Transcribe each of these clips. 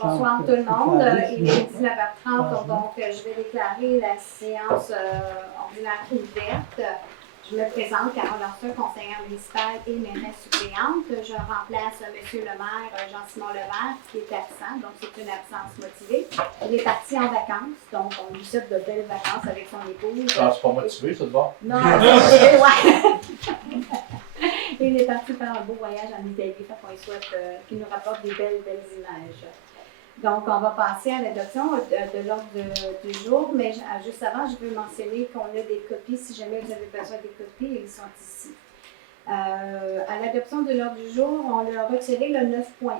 Bonsoir tout le monde. Il est 19h30, donc je vais déclarer la séance ordinaire ouverte. Je me présente, Carole Larson, conseillère municipale et mairesse suppléante. Je remplace M. le maire Jean-Simon Levert, qui est absent, donc c'est une absence motivée. Il est parti en vacances, donc on lui souhaite de belles vacances avec son épouse. Ah, c'est pas motivé, ça, de voir? Non, c'est ouais. Il est parti faire un beau voyage en Italie, fait qu'on lui souhaite qu'il nous rapporte des belles images. Donc, on va passer à l'adoption de l'ordre du jour, mais juste avant, je veux mentionner qu'on a des copies. Si jamais vous avez besoin des copies, ils sont ici. À l'adoption de l'ordre du jour, on a retiré le 9.1,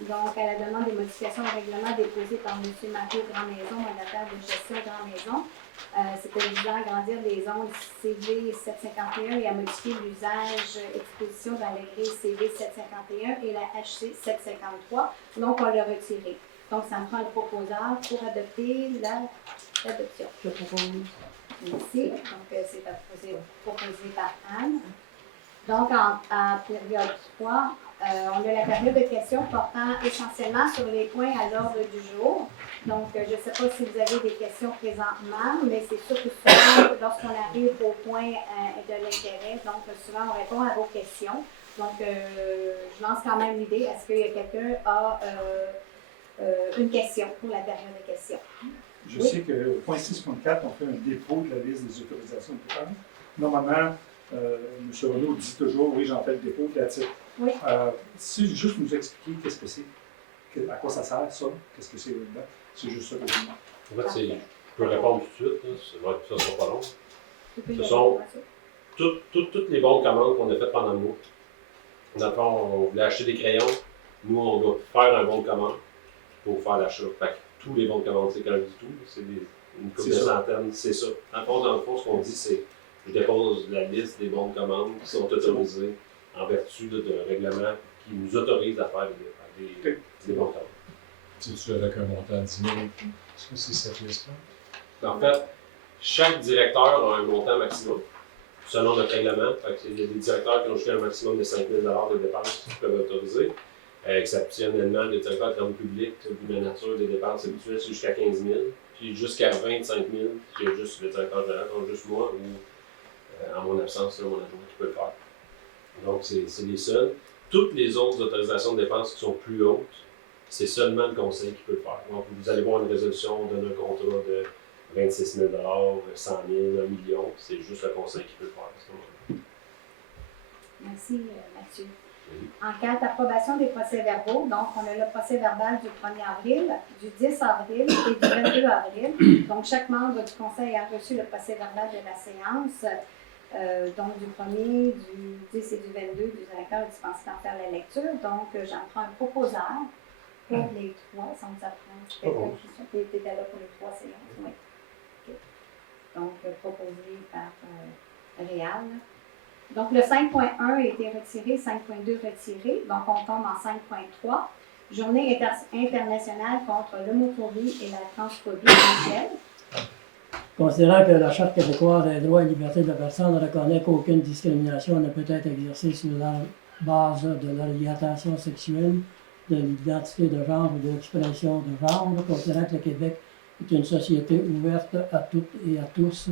donc à la demande des modifications au règlement déposées par M. Mario Grandmaison, mandataire de gestion Grandmaison. C'était visant à agrandir les zones CV 751 et à modifier l'usage exposition dans les grilles CV 751 et la HC 753. Donc, on l'a retiré. Donc, ça me prend le proposeur pour adopter l'adoption. Je propose. Merci. Donc, c'est proposé par Anne. Donc, en période 3, on a la période de questions portant essentiellement sur les points à l'ordre du jour. Donc, je ne sais pas si vous avez des questions présentement, mais c'est sûr que souvent, lorsqu'on arrive au point de l'intérêt, donc souvent on répond à vos questions. Donc, je lance quand même l'idée, est-ce qu'il y a quelqu'un qui a une question pour la période de questions? Je sais qu'au point 6.4, on fait un dépôt de la liste des autorisations de dépenses. Normalement, M. Renaud dit toujours, oui, j'en fais le dépôt, la titre. Oui. Si juste nous expliquer qu'est-ce que c'est, à quoi ça sert, ça, qu'est-ce que c'est là-dedans, c'est juste ça que je demande. En fait, je peux répondre tout de suite, là, ça ne sera pas long. Ce sont toutes les bonnes commandes qu'on a faites pendant le mois. Dans le fond, on voulait acheter des crayons. Nous, on doit faire un bon de commande pour faire l'achat. Fait que tous les bons de commande, c'est quand même du tout. C'est une couple de centaines, c'est ça. Dans le fond, ce qu'on dit, c'est je dépose la liste des bons de commande qui sont autorisés en vertu d'un règlement qui nous autorise à faire des bons de commande. C'est-tu avec un montant de 10 000? Est-ce que c'est cette liste-là? En fait, chaque directeur a un montant maximum, selon notre règlement. Il y a des directeurs qui ont jusqu'à un maximum de 5 000 de dépenses qui peuvent autoriser. Exceptionnellement, les directeurs de termes publics, vu la nature des dépenses habituelles, c'est jusqu'à 15 000. Puis jusqu'à 25 000, qui est juste le directeur général, donc juste moi, ou en mon absence, c'est mon adjoint qui peut le faire. Donc, c'est les seuls. Toutes les autres autorisations de dépenses qui sont plus hautes, c'est seulement le conseil qui peut le faire. Donc, vous allez voir une résolution d'un contrat de 26 000 100 000 1 million, c'est juste le conseil qui peut le faire. Merci, Mathieu. En cas d'approbation des procès-verbaux, donc on a le procès-verbal du 1er avril, du 10 avril et du 22 avril. Donc, chaque membre du conseil a reçu le procès-verbal de la séance, donc du 1er, du 10 et du 22, du directeur est dispensé d'en faire la lecture. Donc, j'en prends un proposeur pour les trois, sans nous apprendre. Tu étais là pour les trois séances, oui. Okay. Donc, proposé par Réal. Donc, le 5.1 a été retiré, 5.2 retiré. Donc, on tombe en 5.3. Journée internationale contre l'homophobie et la transphobie. Michel. Considérant que la Charte québécoise des droits et libertés de la personne reconnaît qu'aucune discrimination ne peut être exercée sur la base de l'orientation sexuelle, de l'identité de genre ou de l'expression de genre, considérant que le Québec est une société ouverte à toutes et à tous,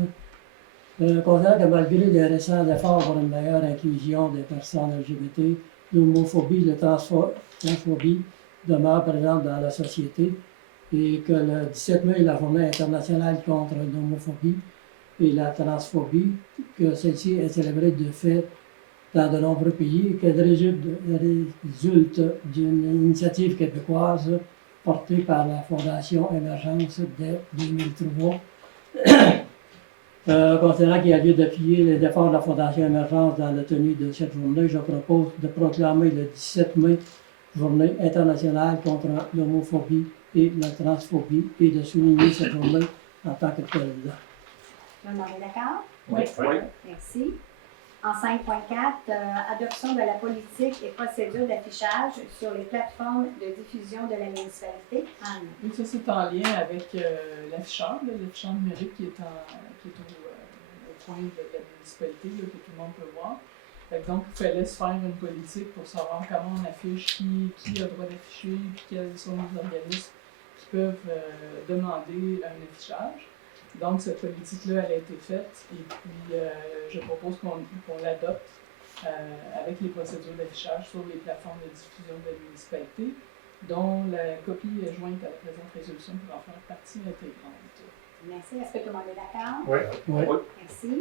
considérant que malgré les récents efforts pour une meilleure inclusion des personnes LGBT, l'homophobie et la transphobie demeurent présentes dans la société et que le 17 mai est la journée internationale contre l'homophobie et la transphobie, que celle-ci est célébrée de fait dans de nombreux pays et qu'elle résulte d'une initiative québécoise portée par la Fondation Émergence dès 2003. Considérant qu'il y a lieu d'appuyer les efforts de la Fondation Émergence dans la tenue de cette journée, je propose de proclamer le 17 mai Journée internationale contre l'homophobie et la transphobie et de souligner cette journée en tant que telle. Tout le monde est d'accord? Oui. Merci. En 5.4, adoption de la politique et procédure d'affichage sur les plateformes de diffusion de la municipalité. Anne. Oui, ça, c'est en lien avec l'afficheur numérique qui est au point de la municipalité, là, que tout le monde peut voir. Fait que donc, il fallait se faire une politique pour savoir comment on affiche, qui a le droit d'afficher, puis quels sont les organismes qui peuvent demander un affichage. Donc, cette politique-là, elle a été faite et puis je propose qu'on l'adopte avec les procédures d'affichage sur les plateformes de diffusion de la municipalité, dont la copie est jointe à la présente résolution pour en faire partie intégrante. Merci. Est-ce que tout le monde est d'accord? Oui. Ouais. Merci.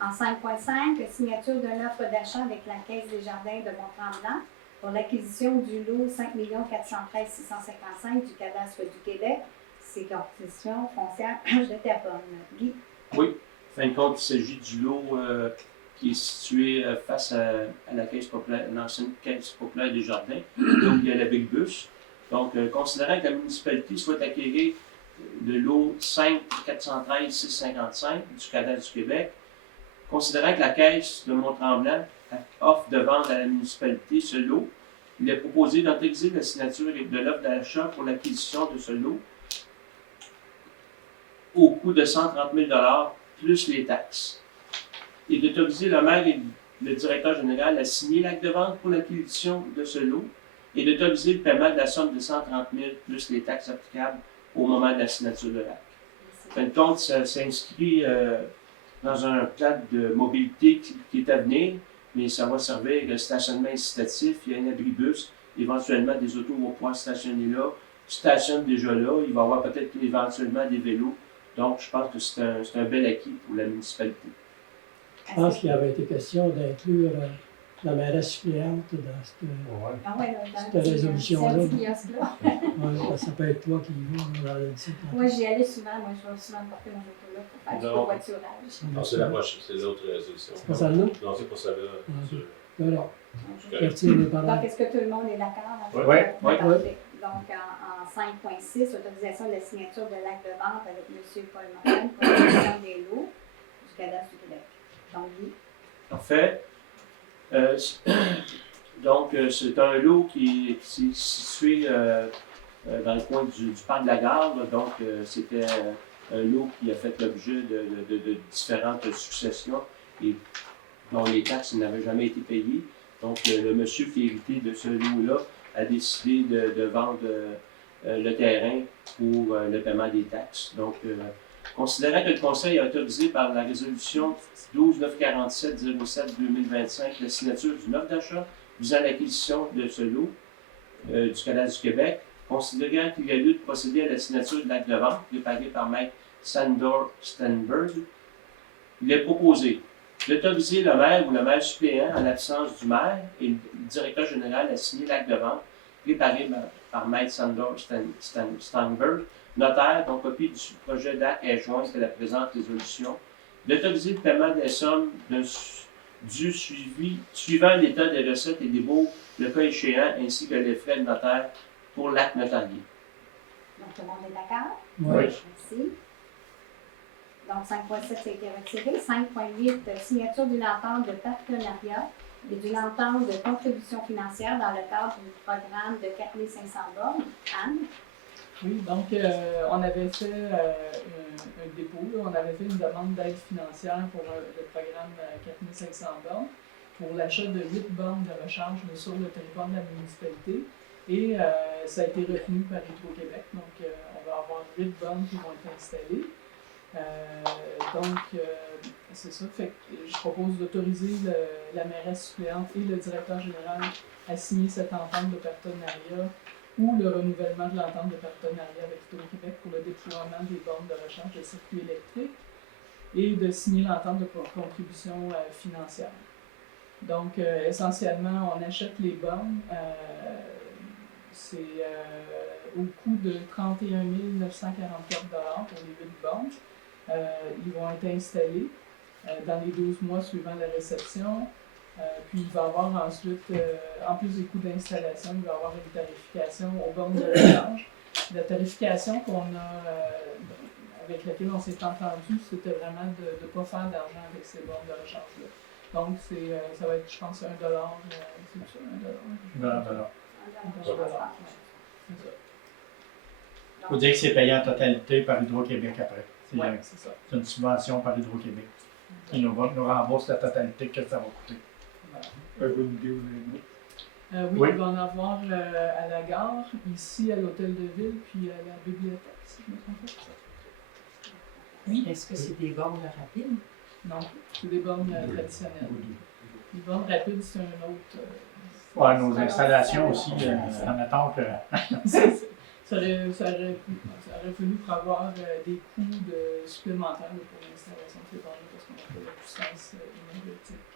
En 5.5, signature d'une offre d'achat avec la Caisse des Jardins de Mont-Tremblant pour l'acquisition du lot 5 413 655 du cadastre du Québec. C'est l'acquisition foncière de Terrebonne. Guy? Oui, en fin de compte, il s'agit du lot qui est situé face à la caisse populaire, l'ancienne caisse populaire des Jardins, là où il y a la Big Bus. Donc, considérant que la municipalité souhaite acquérir le lot 5 413 655 du cadastre du Québec, considérant que la caisse de Mont-Tremblant offre de vendre à la municipalité ce lot, il est proposé d'autoriser la signature de l'offre d'achat pour l'acquisition de ce lot au coût de 130 000 plus les taxes, et d'autoriser le maire et le directeur général à signer l'acte de vente pour l'acquisition de ce lot, et d'autoriser le paiement de la somme de 130 000 plus les taxes applicables au moment de la signature de l'acte. En fin de compte, ça s'inscrit dans un plan de mobilité qui est à venir, mais ça va servir de stationnement incitatif. Il y a un abribus, éventuellement des autos vont pouvoir stationner là, stationnent déjà là, il va y avoir peut-être éventuellement des vélos. Donc, je pense que c'est un bel acquis pour la municipalité. Je pense qu'il avait été question d'inclure la mairesse suppléante dans cette, Ouais. Ah ouais, dans cette résolution-là. ce kiosque-là. Ouais, ça peut être toi qui y vas dans le site. Moi, j'y allais souvent. Moi, je vais souvent porter mon auto là pour faire du Non. covoiturage. Non, c'est la prochaine, c'est l'autre résolution. C'est pas celle-là? Non, c'est pas celle-là. Alors, Correct. je retire les Donc, paroles. est-ce que tout le monde est d'accord avec Ouais. Parfait. Donc, en 5.6, autorisation de la signature de l'acte de vente avec M. Paul Morgan pour l'acquisition des lots du cadastre du Québec. Donc, Guy? En fait, c'est un lot qui est situé dans le coin du parc de la Gare. Donc, c'était un lot qui a fait l'objet de différentes successions et dont les taxes n'avaient jamais été payées. Donc, le monsieur qui a hérité de ce lot-là a décidé de vendre le terrain pour le paiement des taxes. Donc, considérant que le Conseil a autorisé par la résolution 12-947-07-2025 la signature d'une offre d'achat visant l'acquisition de ce lot du cadastre du Québec, considérant qu'il y a lieu de procéder à la signature de l'acte de vente préparé par Maître Sandor Stenberg, il est proposé d'autoriser le maire ou le maire suppléant, en l'absence du maire et le directeur général, à signer l'acte de vente préparé par Maître Sandor Stenberg, notaire, dont copie du projet d'acte est jointe à la présente résolution, d'autoriser le paiement des sommes du suivant l'état des recettes et des baux, le cas échéant, ainsi que les frais de notaire pour l'acte notarié. Donc, tout le monde est d'accord? Ouais. Merci. Donc, 5.7, ça a été retiré. 5.8, signature d'une entente de partenariat et d'une entente de contribution financière dans le cadre du programme de 4 500 bornes. Anne? Oui, donc on avait fait un dépôt, là. On avait fait une demande d'aide financière pour le programme 4500 bornes pour l'achat de 8 bornes de recharge sur le territoire de la municipalité. Et ça a été retenu par Hydro-Québec. Donc, on va avoir 8 bornes qui vont être installées. C'est ça. Fait que je propose d'autoriser la mairesse suppléante et le directeur général à signer cette entente de partenariat ou le renouvellement de l'entente de partenariat avec Hydro-Québec pour le déploiement des bornes de recharge de circuits électriques et de signer l'entente de contribution financière. Donc, essentiellement, on achète les bornes, c'est au coût de 31 944 $ pour les 8 bornes. Ils vont être installés dans les 12 mois suivant la réception. Puis il va y avoir ensuite, en plus des coûts d'installation, il va y avoir une tarification aux bornes de recharge. La tarification avec laquelle on s'est entendu, c'était vraiment de ne pas faire d'argent avec ces bornes de recharge-là. Donc ça va être, je pense, $1, c'est ça, $1? Non. C'est ça. Il faut dire que c'est payé en totalité par Hydro-Québec après. C'est Ouais, c'est ça. c'est une subvention par Hydro-Québec qui nous rembourse la totalité que ça va coûter. Avez-vous une idée où les Oui, Oui. il va en avoir à la gare, ici à l'hôtel de ville, puis à la bibliothèque, si je ne me trompe pas. Oui, est-ce que c'est des bornes rapides? Non, c'est des bornes traditionnelles. Les bornes rapides, c'est un autre. Ouais, nos installations aussi, en attente que. Ça aurait fallu prévoir des coûts supplémentaires là, pour l'installation de ces bornes parce qu'on n'a pas la puissance énergétique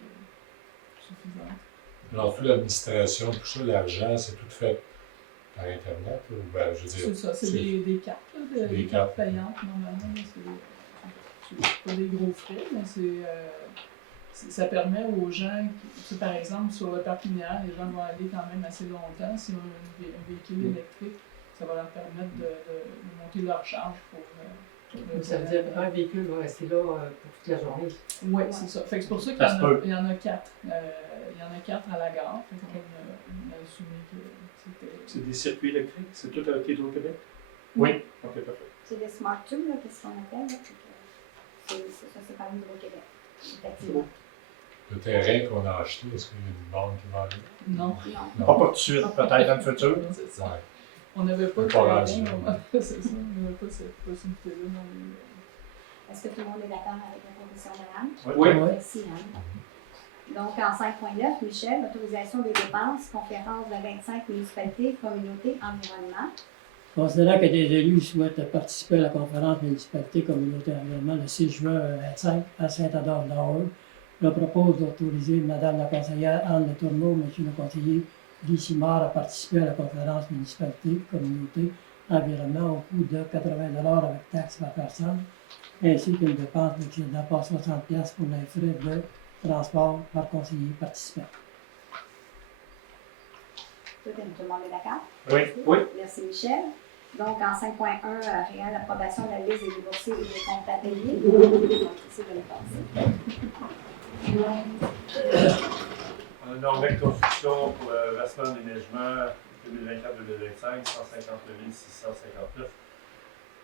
suffisante. Alors, toute l'administration, tout ça, l'argent, c'est tout fait par Internet, ou ben, je veux dire. C'est ça, c'est des cartes, là, Des des cartes cartes. payantes normalement. C'est pas des gros frais, mais ça permet aux gens, par exemple, sur le parc linéaire, les gens vont aller quand même assez longtemps. S'ils ont un véhicule électrique, ça va leur permettre de monter leur charge pour. Ça veut dire qu'un véhicule va rester là pour toute la journée. Oui, c'est ça. Fait que c'est pour ça Ça se peut. qu'il y en a 4. Il y en a 4 à la gare. Fait qu'on a assumé que c'était. C'est des circuits électriques? C'est tout avec Hydro-Québec? Oui. Ok, parfait. C'est des Smart Tubes, là, qu'est-ce qu'on appelle. Là, c'est par Hydro-Québec. Effectivement. Le terrain qu'on a acheté, est-ce qu'il y a une borne qui va aller? Non. Non. Pas tout de suite, peut-être dans le futur. C'est ça. Ouais. On n'avait pas de Pas terrain, rendu, c'est ça, on n'avait pas cette possibilité-là dans les. Est-ce que tout le monde est d'accord avec la proposition d'Anne? Oui. Merci, Anne. Donc, en 5.9, Michel, autorisation des dépenses, conférence de 25 municipalités, communautés, environnement. Considérant que des élus souhaitent participer à la conférence municipalité communauté environnement le 6 juin 25 à Saint-Adore-Nord, je propose d'autoriser Mme la conseillère Anne Le Tourneau, M. le conseiller Guy Simard à participer à la conférence municipalité communauté environnement au coût de 80 $ avec taxes par personne, ainsi qu'une dépense n'excédant pas 60 $ pour les frais de transport par conseiller participant. Tout le monde est d'accord? Oui. Oui. Merci, Michel. Donc, en 5.1, réelle approbation de la liste des boursiers et des comptes à payer. C'est de le passer. Norvège Construction pour le versement d'aménagement 2024-2025, 159 659.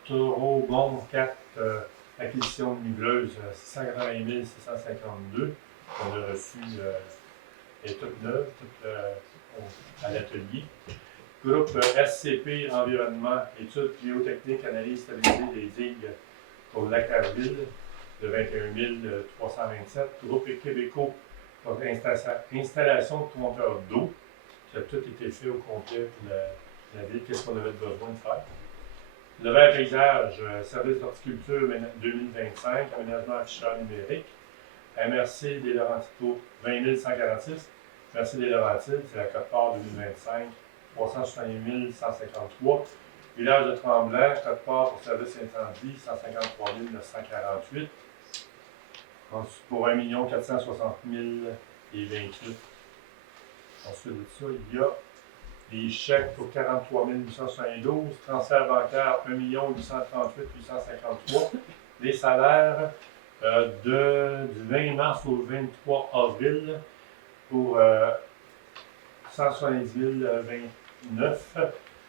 Taureau Bon 4, acquisition de meubleuses, 680 652. On a reçu, elle est toute neuve, toute à l'atelier. Groupe SCP Environnement, études géotechniques, analyse stabilisée des digues pour le lac Arville de 21 327. Groupe Québécois pour installation de compteurs d'eau. Ça a tout été fait au complet pour la ville. Qu'est-ce qu'on avait besoin de faire? Le vert paysage, service d'horticulture 2025, aménagement afficheur numérique. MRC des Laurentides, 20 146. Merci des Laurentides, c'est la Côte-Part 2025, 361 153. Village de Tremblant, Côte-Part pour service incendie, 153 948. Ensuite, pour 1 460 028. Ensuite de ça, il y a des chèques pour 43 872, transfert bancaire 1 838 853, les salaires du 20 mars au 23 avril pour 170 029,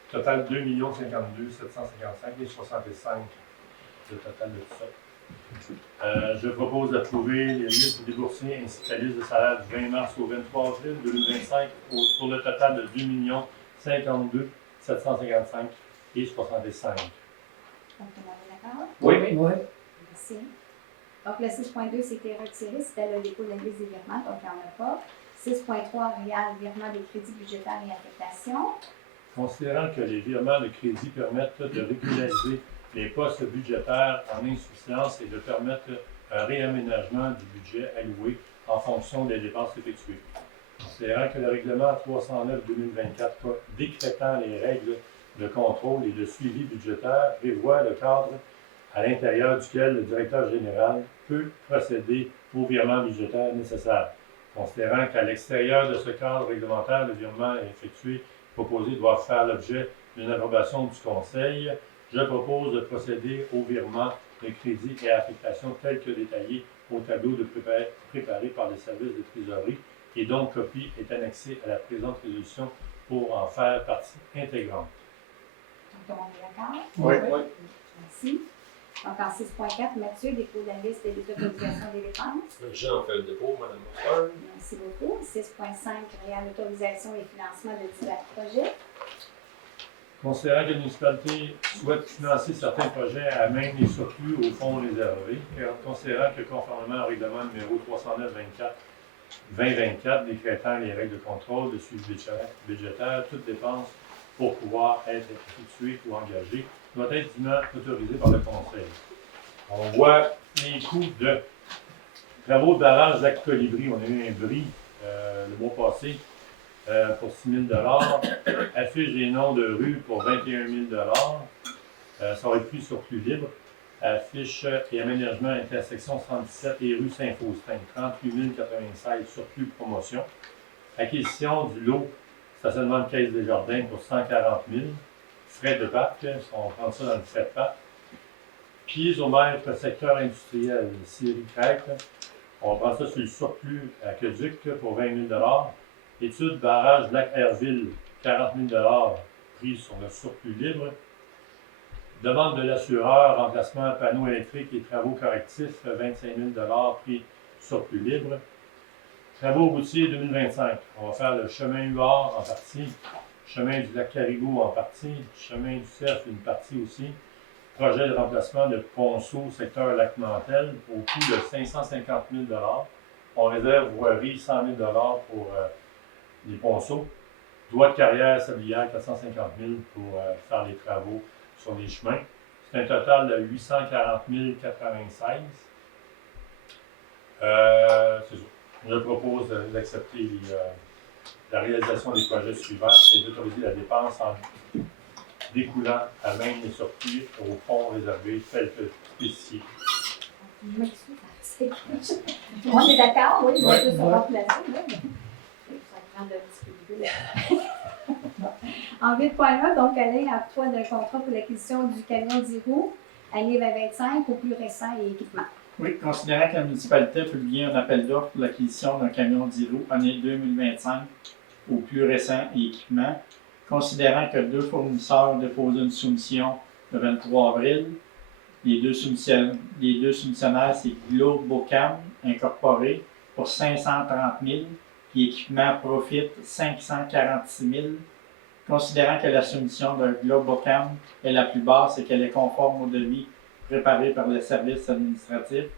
total 2 52 755 et 65, le total de tout ça. Je propose d'approuver les listes des boursiers ainsi que la liste de salaire du 20 mars au 23 avril 2025 pour le total de 2 52 755 et 65. Donc, tout le monde est d'accord? Oui. Oui. Merci. Donc, le 6.2, c'était retiré. C'était le dépôt de la liste des virements, donc il n'y en a pas. 6.3, réel virement des crédits budgétaires et affectations. Considérant que les virements de crédit permettent de régulariser les postes budgétaires en insuffisance et de permettre un réaménagement du budget alloué en fonction des dépenses effectuées. Considérant que le règlement 309-2024 décrétant les règles de contrôle et de suivi budgétaire prévoit le cadre à l'intérieur duquel le directeur général peut procéder au virement budgétaire nécessaire. Considérant qu'à l'extérieur de ce cadre réglementaire, le virement effectué proposé doit faire l'objet d'une approbation du Conseil, je propose de procéder au virement de crédit et affectation tel que détaillé au tableau de préparé par les services de trésorerie et dont copie est annexée à la présente résolution pour en faire partie intégrante. Donc, tout le monde est d'accord? Oui. Merci. Donc, en 6.4, Mathieu dépose la liste des autorisations des dépenses. Jean fait le dépôt, Mme Morford. Merci beaucoup. 6.5, créant l'autorisation et financement de divers projets. Considérant que la municipalité souhaite financer certains projets à même les surplus au fonds réservé, et considérant que conformément au règlement numéro 309-2024 décrétant les règles de contrôle de suivi budgétaire, toute dépense pour pouvoir être effectuée ou engagée doit être dûment autorisée par le Conseil. On voit les coûts de travaux de barrage Lac Colibri. On a eu un bris le mois passé pour 6 000 $. Affiche des noms de rues pour 21 000 $. Ça aurait pu surplus libre. Affiche et aménagement intersection 117 et rue Saint-Faustin, 38 096 surplus promotion. Acquisition du lot stationnement de Caisse des Jardins pour 140 000. Frais de parc, on prend ça dans le frais de parc. Pieds au mètre secteur industriel, série CREC, on prend ça sur le surplus aqueduc pour 20 000 $. Étude barrage Lac-Herville, 40 000 $ pris sur le surplus libre. Demande de l'assureur, remplacement panneaux électriques et travaux correctifs, 25 000 $ pris surplus libre. Travaux routiers 2025, on va faire le chemin Huard en partie, chemin du lac Caribou en partie, chemin du Cerf une partie aussi. Projet de remplacement de ponceau secteur Lac-Mantel au coût de 550 000 $. On réserve voirie 100 000 $ pour les ponceaux. Droit de carrière sablière 450 000 pour faire les travaux sur les chemins. C'est un total de 840 096. C'est ça. Je propose d'accepter la réalisation des projets suivants et d'autoriser la dépense en découlant à même les surplus au fonds réservé tel que spécifié. Je m'excuse, c'est tout le monde est d'accord, oui, on va tous se remplacer. Là, mais ça prend de disponibilité. En 8.1, donc, Alain octroie d'un contrat pour l'acquisition du camion 10 roues, année 2025, au plus récent et équipement. Oui, considérant que la municipalité a publié un appel d'offres pour l'acquisition d'un camion 10 roues année 2025 au plus récent et équipement, considérant que 2 fournisseurs ont déposé une soumission le 23 avril, les deux soumissionnaires, c'est Globocam Incorporé pour 530 000 et Équipement Profit 546 000. Considérant que la soumission de Globocam est la plus basse et qu'elle est conforme au devis préparé par les services administratifs,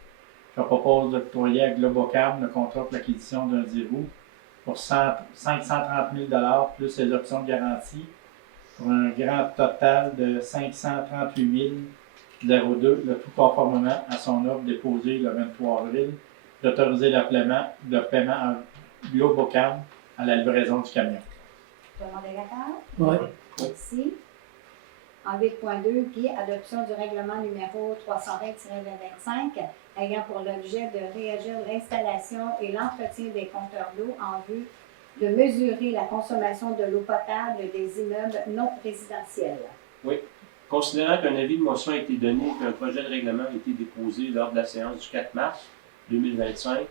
je propose d'octroyer à Globocam le contrat pour l'acquisition d'un 10 roues pour 530 000 $ plus les options de garantie pour un grand total de 538 002, le tout conformément à son offre déposée le 23 avril, d'autoriser le paiement à Globocam à la livraison du camion. Tout le monde est d'accord? Oui. Merci. En 8.2, Guy, adoption du règlement numéro 320-2025 ayant pour l'objet de réagir l'installation et l'entretien des compteurs d'eau en vue de mesurer la consommation de l'eau potable des immeubles non résidentiels. Oui. Considérant qu'un avis de motion a été donné et qu'un projet de règlement a été déposé lors de la séance du 4 mars 2025,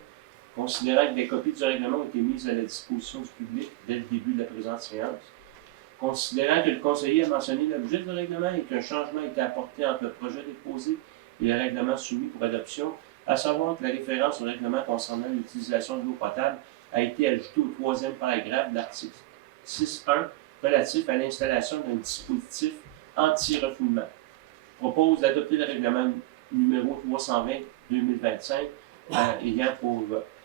considérant que des copies du règlement ont été mises à la disposition du public dès le début de la présente séance, considérant que le conseiller a mentionné l'objet du règlement et qu'un changement a été apporté entre le projet déposé et le règlement soumis pour adoption, à savoir que la référence au règlement concernant l'utilisation de l'eau potable a été ajoutée au 3e paragraphe de l'article 6.1 relatif à l'installation d'un dispositif anti-refoulement. Propose d'adopter le règlement numéro 320-2025 ayant pour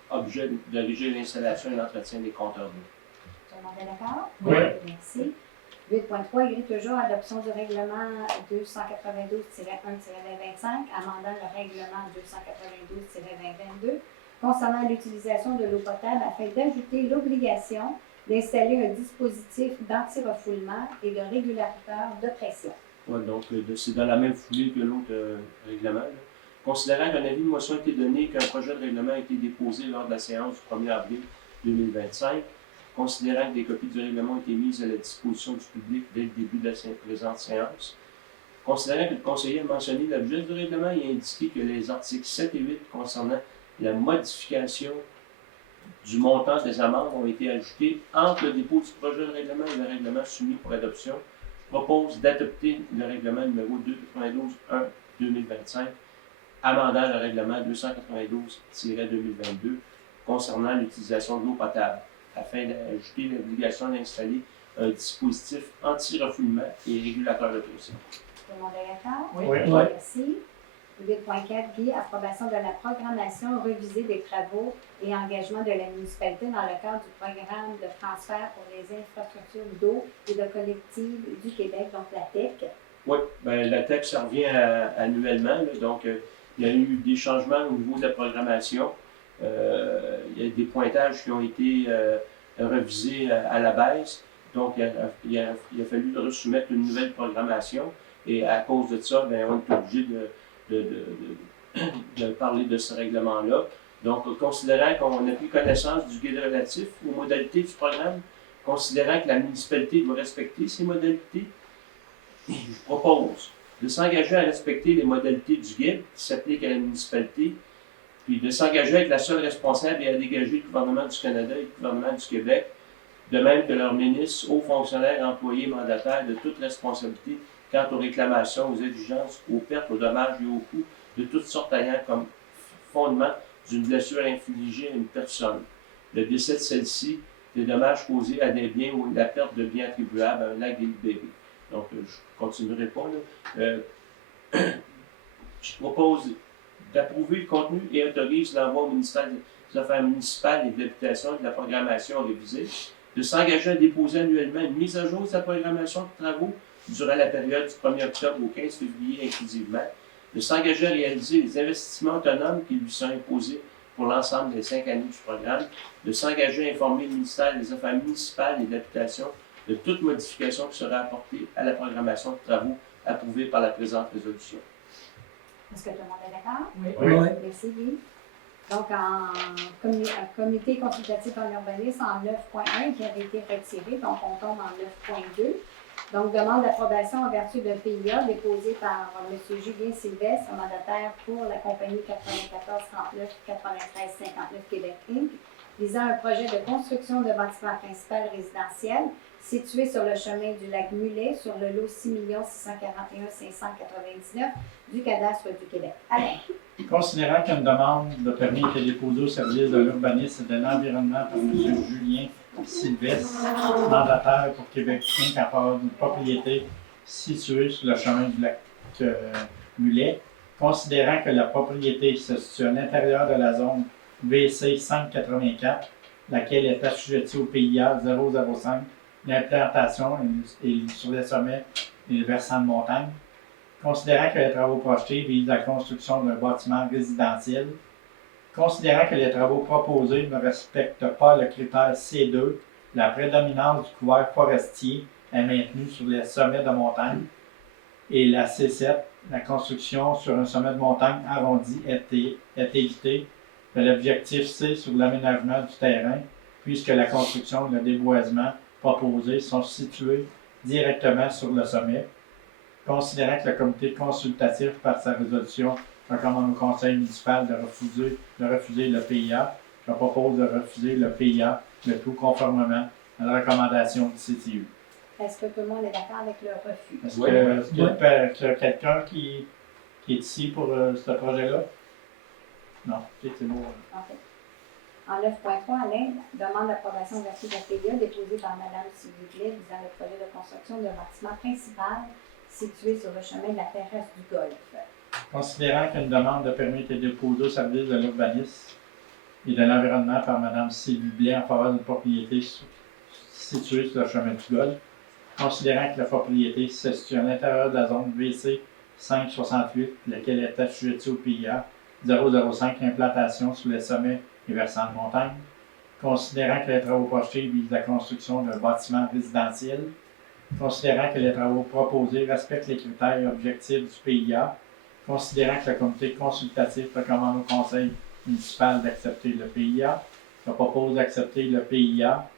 objet de régir l'installation et l'entretien des compteurs d'eau. Tout le monde est d'accord? Oui. Merci. 8.3, il y a toujours adoption du règlement 292-1-2025, amendant le règlement 292-2022 concernant l'utilisation de l'eau potable afin d'ajouter l'obligation d'installer un dispositif d'anti-refoulement et de régulateur de pression. Ouais, donc, c'est dans la même foulée que l'autre règlement. Là. Considérant qu'un avis de motion a été donné et qu'un projet de règlement a été déposé lors de la séance du 1er avril 2025, considérant que des copies du règlement ont été mises à la disposition du public dès le début de la présente séance, considérant que le conseiller a mentionné l'objet du règlement et a indiqué que les articles 7 et 8 concernant la modification du montant des amendes ont été ajoutés entre le dépôt du projet de règlement et le règlement soumis pour adoption, je propose d'adopter le règlement numéro 292-1 2025, amendant le règlement 292-2022 concernant l'utilisation de l'eau potable, afin d'ajouter l'obligation d'installer un dispositif anti-refoulement et régulateur de pression. Tout le monde est d'accord? Oui. Oui. Ouais. Merci. 8.4, Guy, approbation de la programmation révisée des travaux et engagements de la municipalité dans le cadre du programme de transfert pour les infrastructures d'eau et de collectives du Québec, donc la TEC. Oui, ben, la TEC, ça revient annuellement. Là, donc, il y a eu des changements au niveau de la programmation. Il y a des pointages qui ont été revisés à la baisse. Donc, il a fallu soumettre une nouvelle programmation. Et à cause de ça, ben, on est obligé de parler de ce règlement-là. Donc, considérant qu'on a pris connaissance du guide relatif aux modalités du programme, considérant que la municipalité doit respecter ces modalités, je propose de s'engager à respecter les modalités du guide qui s'appliquent à la municipalité, puis de s'engager avec la seule responsable et à dégager le gouvernement du Canada et le gouvernement du Québec, de même que leurs ministres, hauts fonctionnaires, employés, mandataires, de toute responsabilité quant aux réclamations, aux exigences, aux pertes, aux dommages et aux coûts de toutes sortes ayant comme fondement d'une blessure infligée à une personne, le décès de celle-ci, des dommages causés à des biens ou la perte de biens attribuables à un acte délibéré. Donc, je ne continuerai pas. Je propose d'approuver le contenu et autorise l'envoi au ministère des Affaires municipales et de l'Habitation et de la programmation révisée, de s'engager à déposer annuellement une mise à jour de sa programmation de travaux durant la période du 1er octobre au 15 février inclusivement, de s'engager à réaliser les investissements autonomes qui lui sont imposés pour l'ensemble des 5 années du programme, de s'engager à informer le ministère des Affaires municipales et de l'Habitation de toute modification qui sera apportée à la programmation de travaux approuvée par la présente résolution. Est-ce que tout le monde est d'accord? Oui. Oui. Merci, Guy. Donc, en comité consultatif en urbanisme en 9.1 qui avait été retiré, donc on tombe en 9.2. Donc, demande d'approbation en vertu d'un PIA déposé par M. Julien Sylvestre, mandataire pour la compagnie 9439-9359 Québec Inc., visant un projet de construction de bâtiment principal résidentiel situé sur le chemin du lac Mulet sur le lot 6 641 599 du cadastre du Québec. Alain. Considérant qu'une demande de permis a été déposée au service de l'urbanisme et de l'environnement par M. Julien Sylvestre, mandataire pour Québec Inc. en faveur d'une propriété située sur le chemin du lac Mulet, considérant que la propriété se situe à l'intérieur de la zone VC 584, laquelle est assujettie au PIA 005, l'implantation est sur les sommets et les versants de montagne. Considérant que les travaux projetés visent la construction d'un bâtiment résidentiel, considérant que les travaux proposés ne respectent pas le critère C2, la prédominance du couvert forestier est maintenue sur les sommets de montagne, et la C7, la construction sur un sommet de montagne arrondi est évitée, de l'objectif C sur l'aménagement du terrain, puisque la construction et le déboisement proposés sont situés directement sur le sommet. Considérant que le comité consultatif, par sa résolution, recommande au conseil municipal de refuser le PIA, je propose de refuser le PIA, le tout conformément à la recommandation du CTU. Est-ce que tout le monde est d'accord avec le refus? Est-ce Oui. qu'il y a quelqu'un qui est ici pour ce projet-là? Non, c'est beau. OK. En 9.3, Alain, demande d'approbation vertu de la PIA déposée par Mme Sylvie Blais visant le projet de construction d'un bâtiment principal situé sur le chemin de la terrasse du Golfe. Considérant qu'une demande de permis a été déposée au service de l'urbanisme et de l'environnement par Mme Sylvie Blais en faveur d'une propriété située sur le chemin du Golfe, considérant que la propriété se situe à l'intérieur de la zone VC 568, laquelle est assujettie au PIA 005, implantation sur les sommets et versants de montagne, considérant que les travaux projetés visent la construction d'un bâtiment résidentiel, considérant que les travaux proposés respectent les critères et objectifs du PIA, considérant que le comité consultatif recommande au conseil municipal d'accepter le PIA, je propose d'accepter le PIA,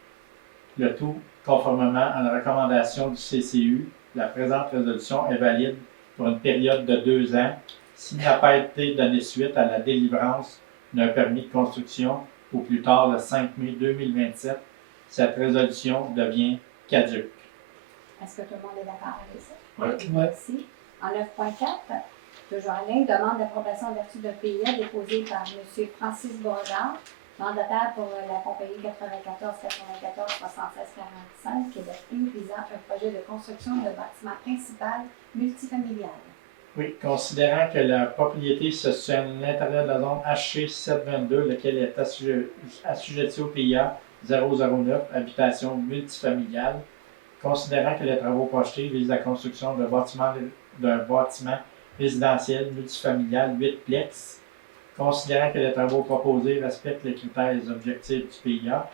le tout conformément à la recommandation du CCU. La présente résolution est valide pour une période de 2 ans s'il n'a pas été donné suite à la délivrance d'un permis de construction au plus tard le 5 mai 2027. Cette résolution devient caduque. Est-ce que tout le monde est d'accord avec ça? Oui. Ouais. Merci. En 9.4, Toujours Alain, demande d'approbation en vertu d'un PIA déposé par M. Francis Bourdard, mandataire pour la compagnie 94-94-76-45, Québec Inc., visant un projet de construction de bâtiment principal multifamilial. Oui, considérant que la propriété se situe à l'intérieur de la zone HC 722, laquelle est assujettie au PIA 009, habitation multifamiliale, considérant que les travaux projetés visent la construction d'un bâtiment résidentiel multifamilial 8 plex, considérant que les travaux proposés respectent les critères et les objectifs du PIA,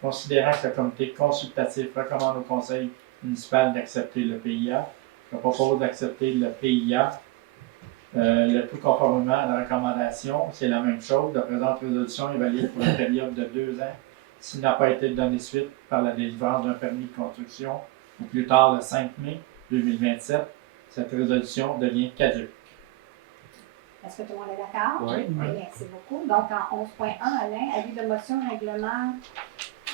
considérant que le comité consultatif recommande au conseil municipal d'accepter le PIA, je propose d'accepter le PIA. Le tout conformément à la recommandation, c'est la même chose. La présente résolution est valide pour une période de 2 ans s'il n'a pas été donné suite par la délivrance d'un permis de construction ou plus tard le 5 mai 2027. Cette résolution devient caduque. Est-ce que tout le monde est d'accord? Oui. Merci beaucoup. Donc, en 11.1, Alain, avis de motion, règlement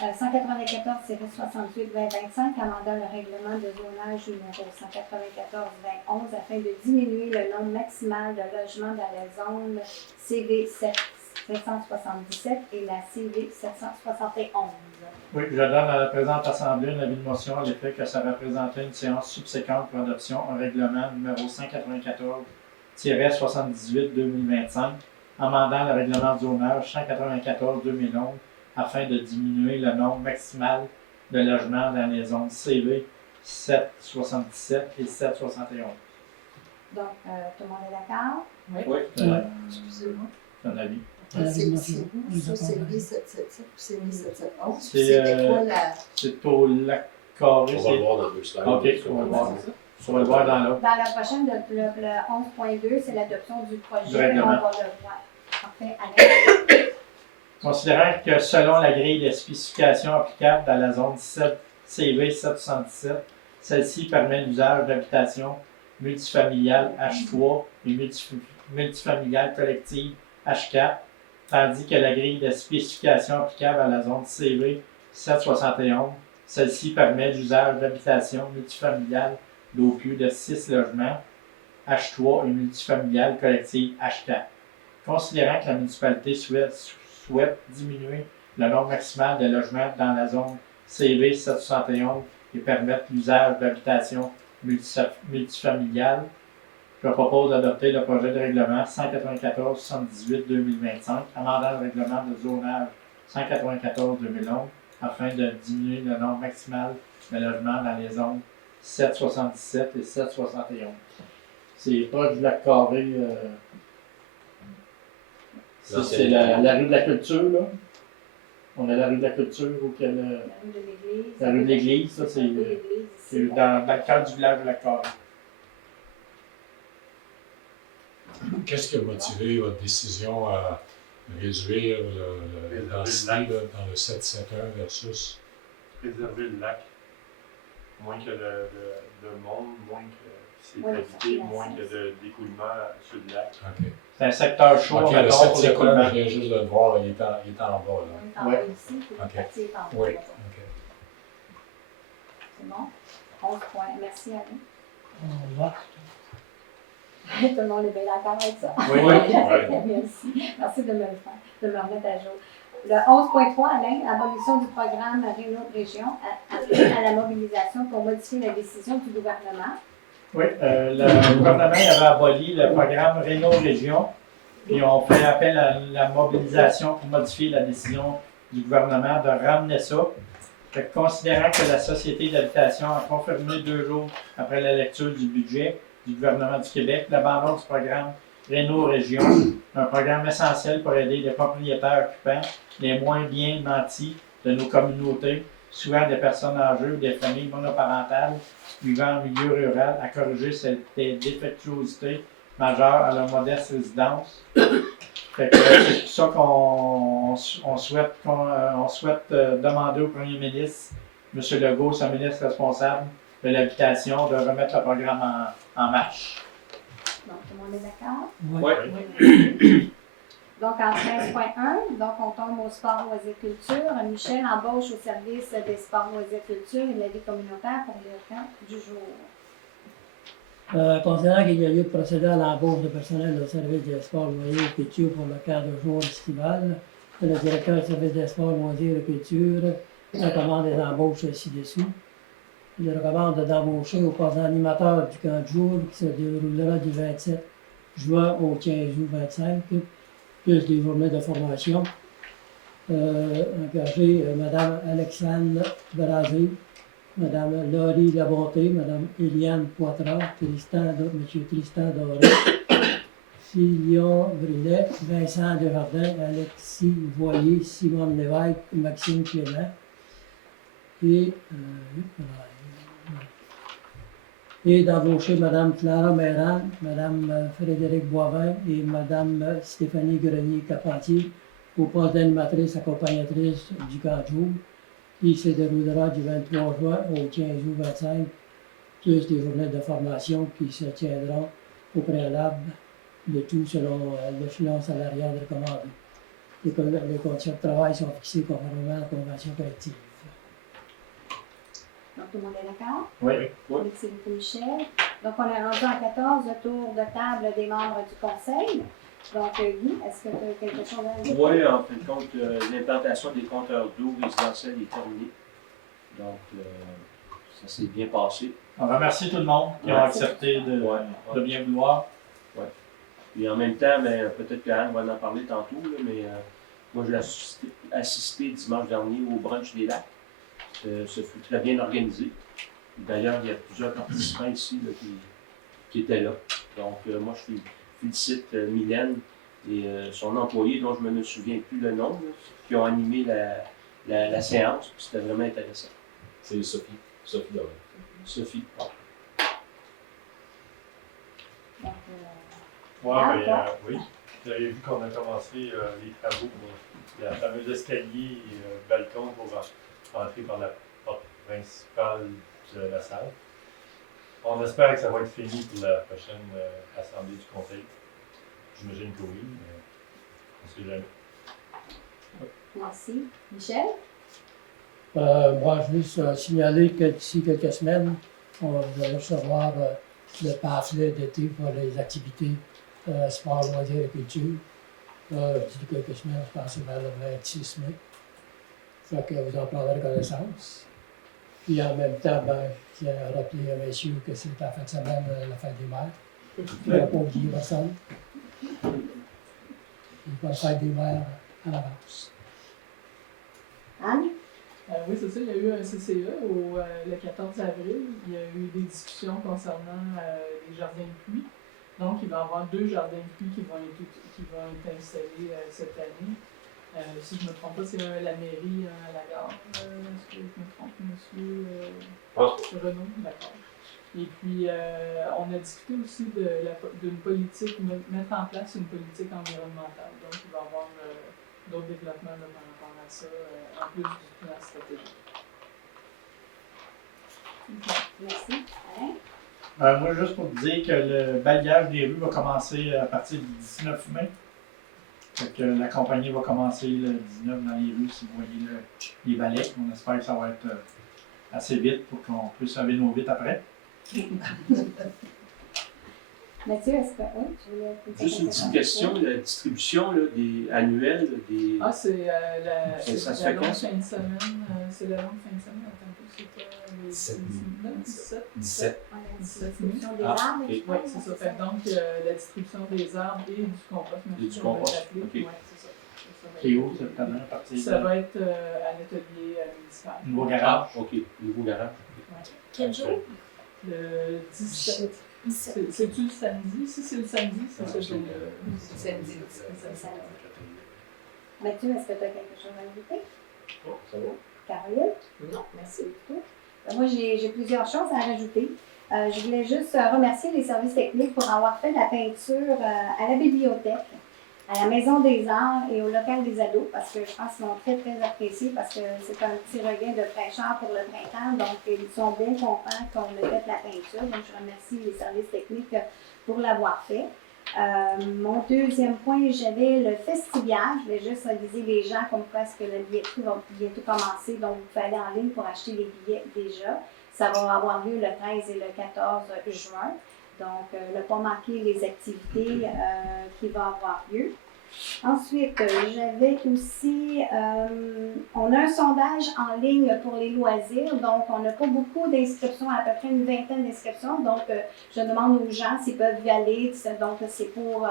194-68-2025, amendant le règlement de zonage numéro 194-2011 afin de diminuer le nombre maximal de logements dans la zone CV 777 et la CV 771. Oui, je donne à la présente Assemblée un avis de motion à l'effet que ça représentait une séance subséquente pour adoption en règlement numéro 194-78-2025, amendant le règlement de zonage 194-2011 afin de diminuer le nombre maximal de logements dans les zones CV 777 et 771. Donc, tout le monde est d'accord? Oui. Excusez-moi. Un avis. Avis de motion. C'est où ça, c'est V777 ou c'est V771? C'est, C'était quoi la... C'est au lac carré. On va le voir dans 2 slides. Ok, on va le voir. On va le voir dans l'autre. Dans la prochaine, le 11.2, c'est l'adoption du projet. Du règlement. On va le voir. Parfait. Alain? Considérant que selon la grille des spécifications applicables dans la zone 7 CV 777, celle-ci permet l'usage d'habitations multifamiliales H3 et multifamiliales collectives H4, tandis que la grille des spécifications applicables à la zone CV 771, celle-ci permet l'usage d'habitations multifamiliales d'au plus de 6 logements H3 et multifamiliales collectives H4. Considérant que la municipalité souhaite diminuer le nombre maximal de logements dans la zone CV 771 et permettre l'usage d'habitations multifamiliales, je propose d'adopter le projet de règlement 194-78-2025, amendant le règlement de zonage 194-2011 afin de diminuer le nombre maximal de logements dans les zones 777 et 771. C'est proche du lac carré. Ça, c'est la rue de la Culture, là. On a la rue de la Culture, auquel, La rue de l'Église. la rue de l'Église, ça, c'est dans le cadre du village de la Carré. Qu'est-ce qui a motivé votre décision à réduire la densité là, dans le 771 versus? Préserver le lac. Moins que de monde, moins que c'est Oui, habité, ça fait moins sens. que d'écoulement sur le lac. OK. C'est un secteur chaud, OK, le mettons, pour 771, l'écoulement. je viens juste de le voir, il est en bas. Là. On est en Ouais. bas ici, puis le Ok. quartier est en bas. Oui. là-bas. OK. C'est bon? 11 points. Merci, Alain. On va. Tout le monde est bien d'accord avec ça. Oui, oui. Merci. Merci de me le faire, de me remettre à jour. Le 11.3, Alain, abolition du programme Réno Région à la mobilisation pour modifier la décision du gouvernement. Oui, le gouvernement avait aboli le programme Réno Région, puis on fait appel à la mobilisation pour modifier la décision du gouvernement de ramener ça. Fait que considérant que la Société d'habitation a confirmé 2 jours après la lecture du budget du gouvernement du Québec l'abandon du programme Réno Région, un programme essentiel pour aider les propriétaires occupants les moins bien nantis de nos communautés, souvent des personnes âgées ou des familles monoparentales vivant en milieu rural, à corriger cette défectuosité majeure à leur modeste résidence. Fait que c'est pour ça qu'on souhaite demander au premier ministre, M. Legault, son ministre responsable de l'habitation, de remettre le programme en marche. Donc, tout le monde est d'accord? Oui. Donc, en 13.1, donc on tombe au sport, loisirs, culture. Michel embauche au service des sports, loisirs, culture et de la vie communautaire pour le temps du jour. Considérant qu'il y a lieu de procéder à l'embauche de personnel au service des sports, loisirs et culture pour le cadre de jour estival, le directeur du service des sports, loisirs et culture recommande les embauches ci-dessous. Il recommande d'embaucher au poste d'animateur du camp de jour qui se déroulera du 27 juin au 15 août 25, plus des journées de formation. Engager Mme Alexandre Brasé, Mme Laurie Labonté, Mme Eliane Poitras, M. Tristan Doré, Syllion Brunet, Vincent Desjardins, Alexis Voyer, Simone Lévesque, Maxime Clément et d'embaucher Mme Clara Méran, Mme Frédéric Boivin et Mme Stéphanie Grenier-Carpentier au poste d'animatrice accompagnatrice du camp de jour qui se déroulera du 23 juin au 15 août 25, plus des journées de formation qui se tiendront au préalable, le tout selon l'échelon salarial recommandé. Les conditions de travail sont fixées conformément à la convention collective. Donc, tout le monde est d'accord? Oui. Merci beaucoup, Michel. Donc, on est rendu à 14 tours de table des membres du conseil. Donc, Guy, est-ce que tu as quelque chose à dire? Oui, en fin de compte, l'implantation des compteurs d'eau résidentiels est terminée. Donc, ça s'est bien passé. On remercie tout le monde qui a accepté de bien vouloir. Puis en même temps, ben, peut-être qu'Anne va en parler tantôt, là, mais moi, j'ai assisté dimanche dernier au brunch des lacs. Ce fut très bien organisé. D'ailleurs, il y a plusieurs participants ici là, qui étaient là. Donc, moi, je félicite Mylène et son employé, dont je ne me souviens plus le nom, là, qui ont animé la séance. C'était vraiment intéressant. C'est Sophie. Sophie Doré. Sophie. Donc, oui. Vous avez vu qu'on a commencé les travaux pour la fameuse escalier et balcon pour entrer par la porte principale de la salle. On espère que ça va être fini pour la prochaine assemblée du conseil. J'imagine que oui, mais on ne sait jamais. merci. Michel? Moi, je veux juste signaler que d'ici quelques semaines, on va recevoir le pamphlet d'été pour les activités sport, loisirs et culture. D'ici quelques semaines, je pense que c'est vers le 26 mai. Fait que vous en prendrez connaissance. Puis en même temps, je tiens à rappeler à messieurs que c'est la fin de semaine, la fête des mères. Il n'y a pas oublié personne. Bonne fête des mères à l'avance. Anne? Oui, c'est ça. Il y a eu un CCE le 14 avril. Il y a eu des discussions concernant les jardins de pluie. Donc, il va y avoir 2 jardins de pluie qui vont être installés cette année. Si je ne me trompe pas, c'est la mairie à la gare. Est-ce que je me trompe, monsieur Renaud? D'accord. Et puis, on a discuté aussi d'une politique, mettre en place une politique environnementale. Donc, il va y avoir d'autres développements là, par rapport à ça, en plus du plan stratégique. Merci. Alain? Moi, juste pour te dire que le balayage des rues va commencer à partir du 19 mai. Fait que la compagnie va commencer le 19 dans les rues si vous voyez les balais. On espère que ça va être assez vite pour qu'on puisse laver nos vitres après. Mathieu, est-ce que oui, tu voulais poser Juste une petite question, la distribution là, annuelle des. Ah, c'est ça se la fait longue quand? fin de semaine. C'est la longue fin de semaine. Attends un peu, c'était le 17 la 17 distribution des Ah, arbres? ok. je Oui, crois, c'est ça. c'est Fait que donc, la distribution des arbres et du compost. Et du compost, ok. Oui, c'est ça. C'est où cette année à partir Ça va être à l'atelier municipal. Nouveau garage. Ah, ok. Nouveau garage. Quel jour? Le 17. C'est-tu le samedi? Si c'est le samedi, c'est ce jour-là. Samedi. Mathieu, est-ce que tu as quelque chose à ajouter? Bon, ça va. Caroline? Non, merci. Moi, j'ai plusieurs choses à rajouter. Je voulais juste remercier les services techniques pour avoir fait la peinture à la bibliothèque, à la Maison des Arts et au local des ados, parce que je pense qu'ils l'ont très, très apprécié, parce que c'est un petit regain de fraîcheur pour le printemps. Donc, ils sont bien contents qu'on ait fait la peinture. Donc, je remercie les services techniques pour l'avoir fait. Mon deuxième point, j'avais le festiviage. Je voulais juste aviser les gens comme quoi est-ce que la billetterie va bientôt commencer. Donc, vous pouvez aller en ligne pour acheter les billets déjà. Ça va avoir lieu le 13 et le 14 juin. Donc, ne pas manquer les activités qui vont avoir lieu. Ensuite, j'avais aussi, on a un sondage en ligne pour les loisirs, donc on n'a pas beaucoup d'inscriptions, à peu près une vingtaine d'inscriptions, donc je demande aux gens s'ils peuvent y aller, donc c'est pour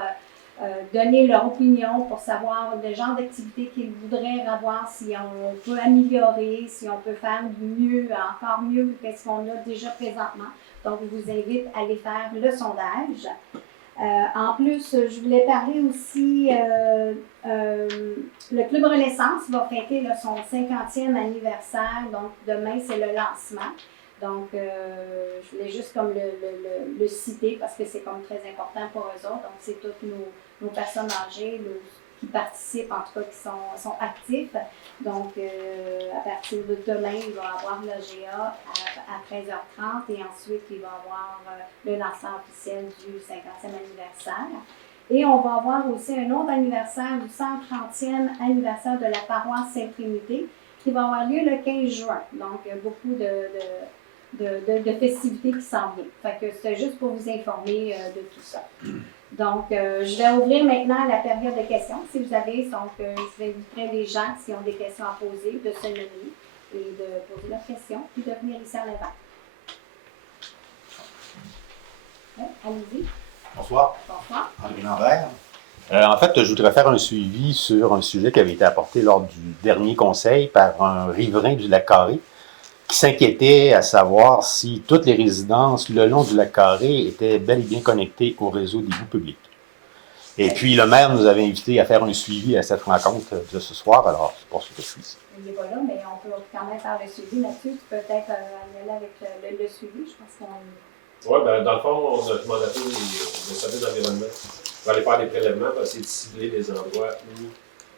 donner leur opinion, pour savoir le genre d'activité qu'ils voudraient avoir, si on peut améliorer, si on peut faire mieux, encore mieux que ce qu'on a déjà présentement. Donc, je vous invite à aller faire le sondage. En plus, je voulais parler aussi, le Club Renaissance va fêter son 50e anniversaire, donc demain c'est le lancement. Donc, je voulais juste comme le citer parce que c'est comme très important pour eux autres. Donc, c'est toutes nos personnes âgées qui participent, en tout cas qui sont actifs. Donc, à partir de demain, il va y avoir le GA à 13h30 et ensuite, il va y avoir le lancement officiel du 50e anniversaire. Et on va avoir aussi un autre anniversaire du 130e anniversaire de la paroisse Sainte-Trinité qui va avoir lieu le 15 juin. Donc, il y a beaucoup de festivités qui s'en viennent. Fait que c'était juste pour vous informer de tout ça. Donc, je vais ouvrir maintenant la période de questions. Si vous avez, donc, je vais inviter les gens, s'ils ont des questions à poser, de se nommer et de poser leurs questions, puis de venir ici à l'avant. Ouais, allez-y. Bonsoir. Bonsoir. André Lambert. En fait, je voudrais faire un suivi sur un sujet qui avait été apporté lors du dernier conseil par un riverain du lac Carré qui s'inquiétait à savoir si toutes les résidences le long du lac Carré étaient bel et bien connectées au réseau d'égout public. Et puis, le maire nous avait invités à faire un suivi à cette rencontre de ce soir, alors c'est pour ça que je suis ici. Il n'est pas là, mais on peut quand même faire le suivi. Mathieu, tu peux peut-être aller avec le suivi. Je pense qu'on... Oui, ben, dans le fond, on a mandaté le service d'environnement pour aller faire des prélèvements pour essayer de cibler les endroits où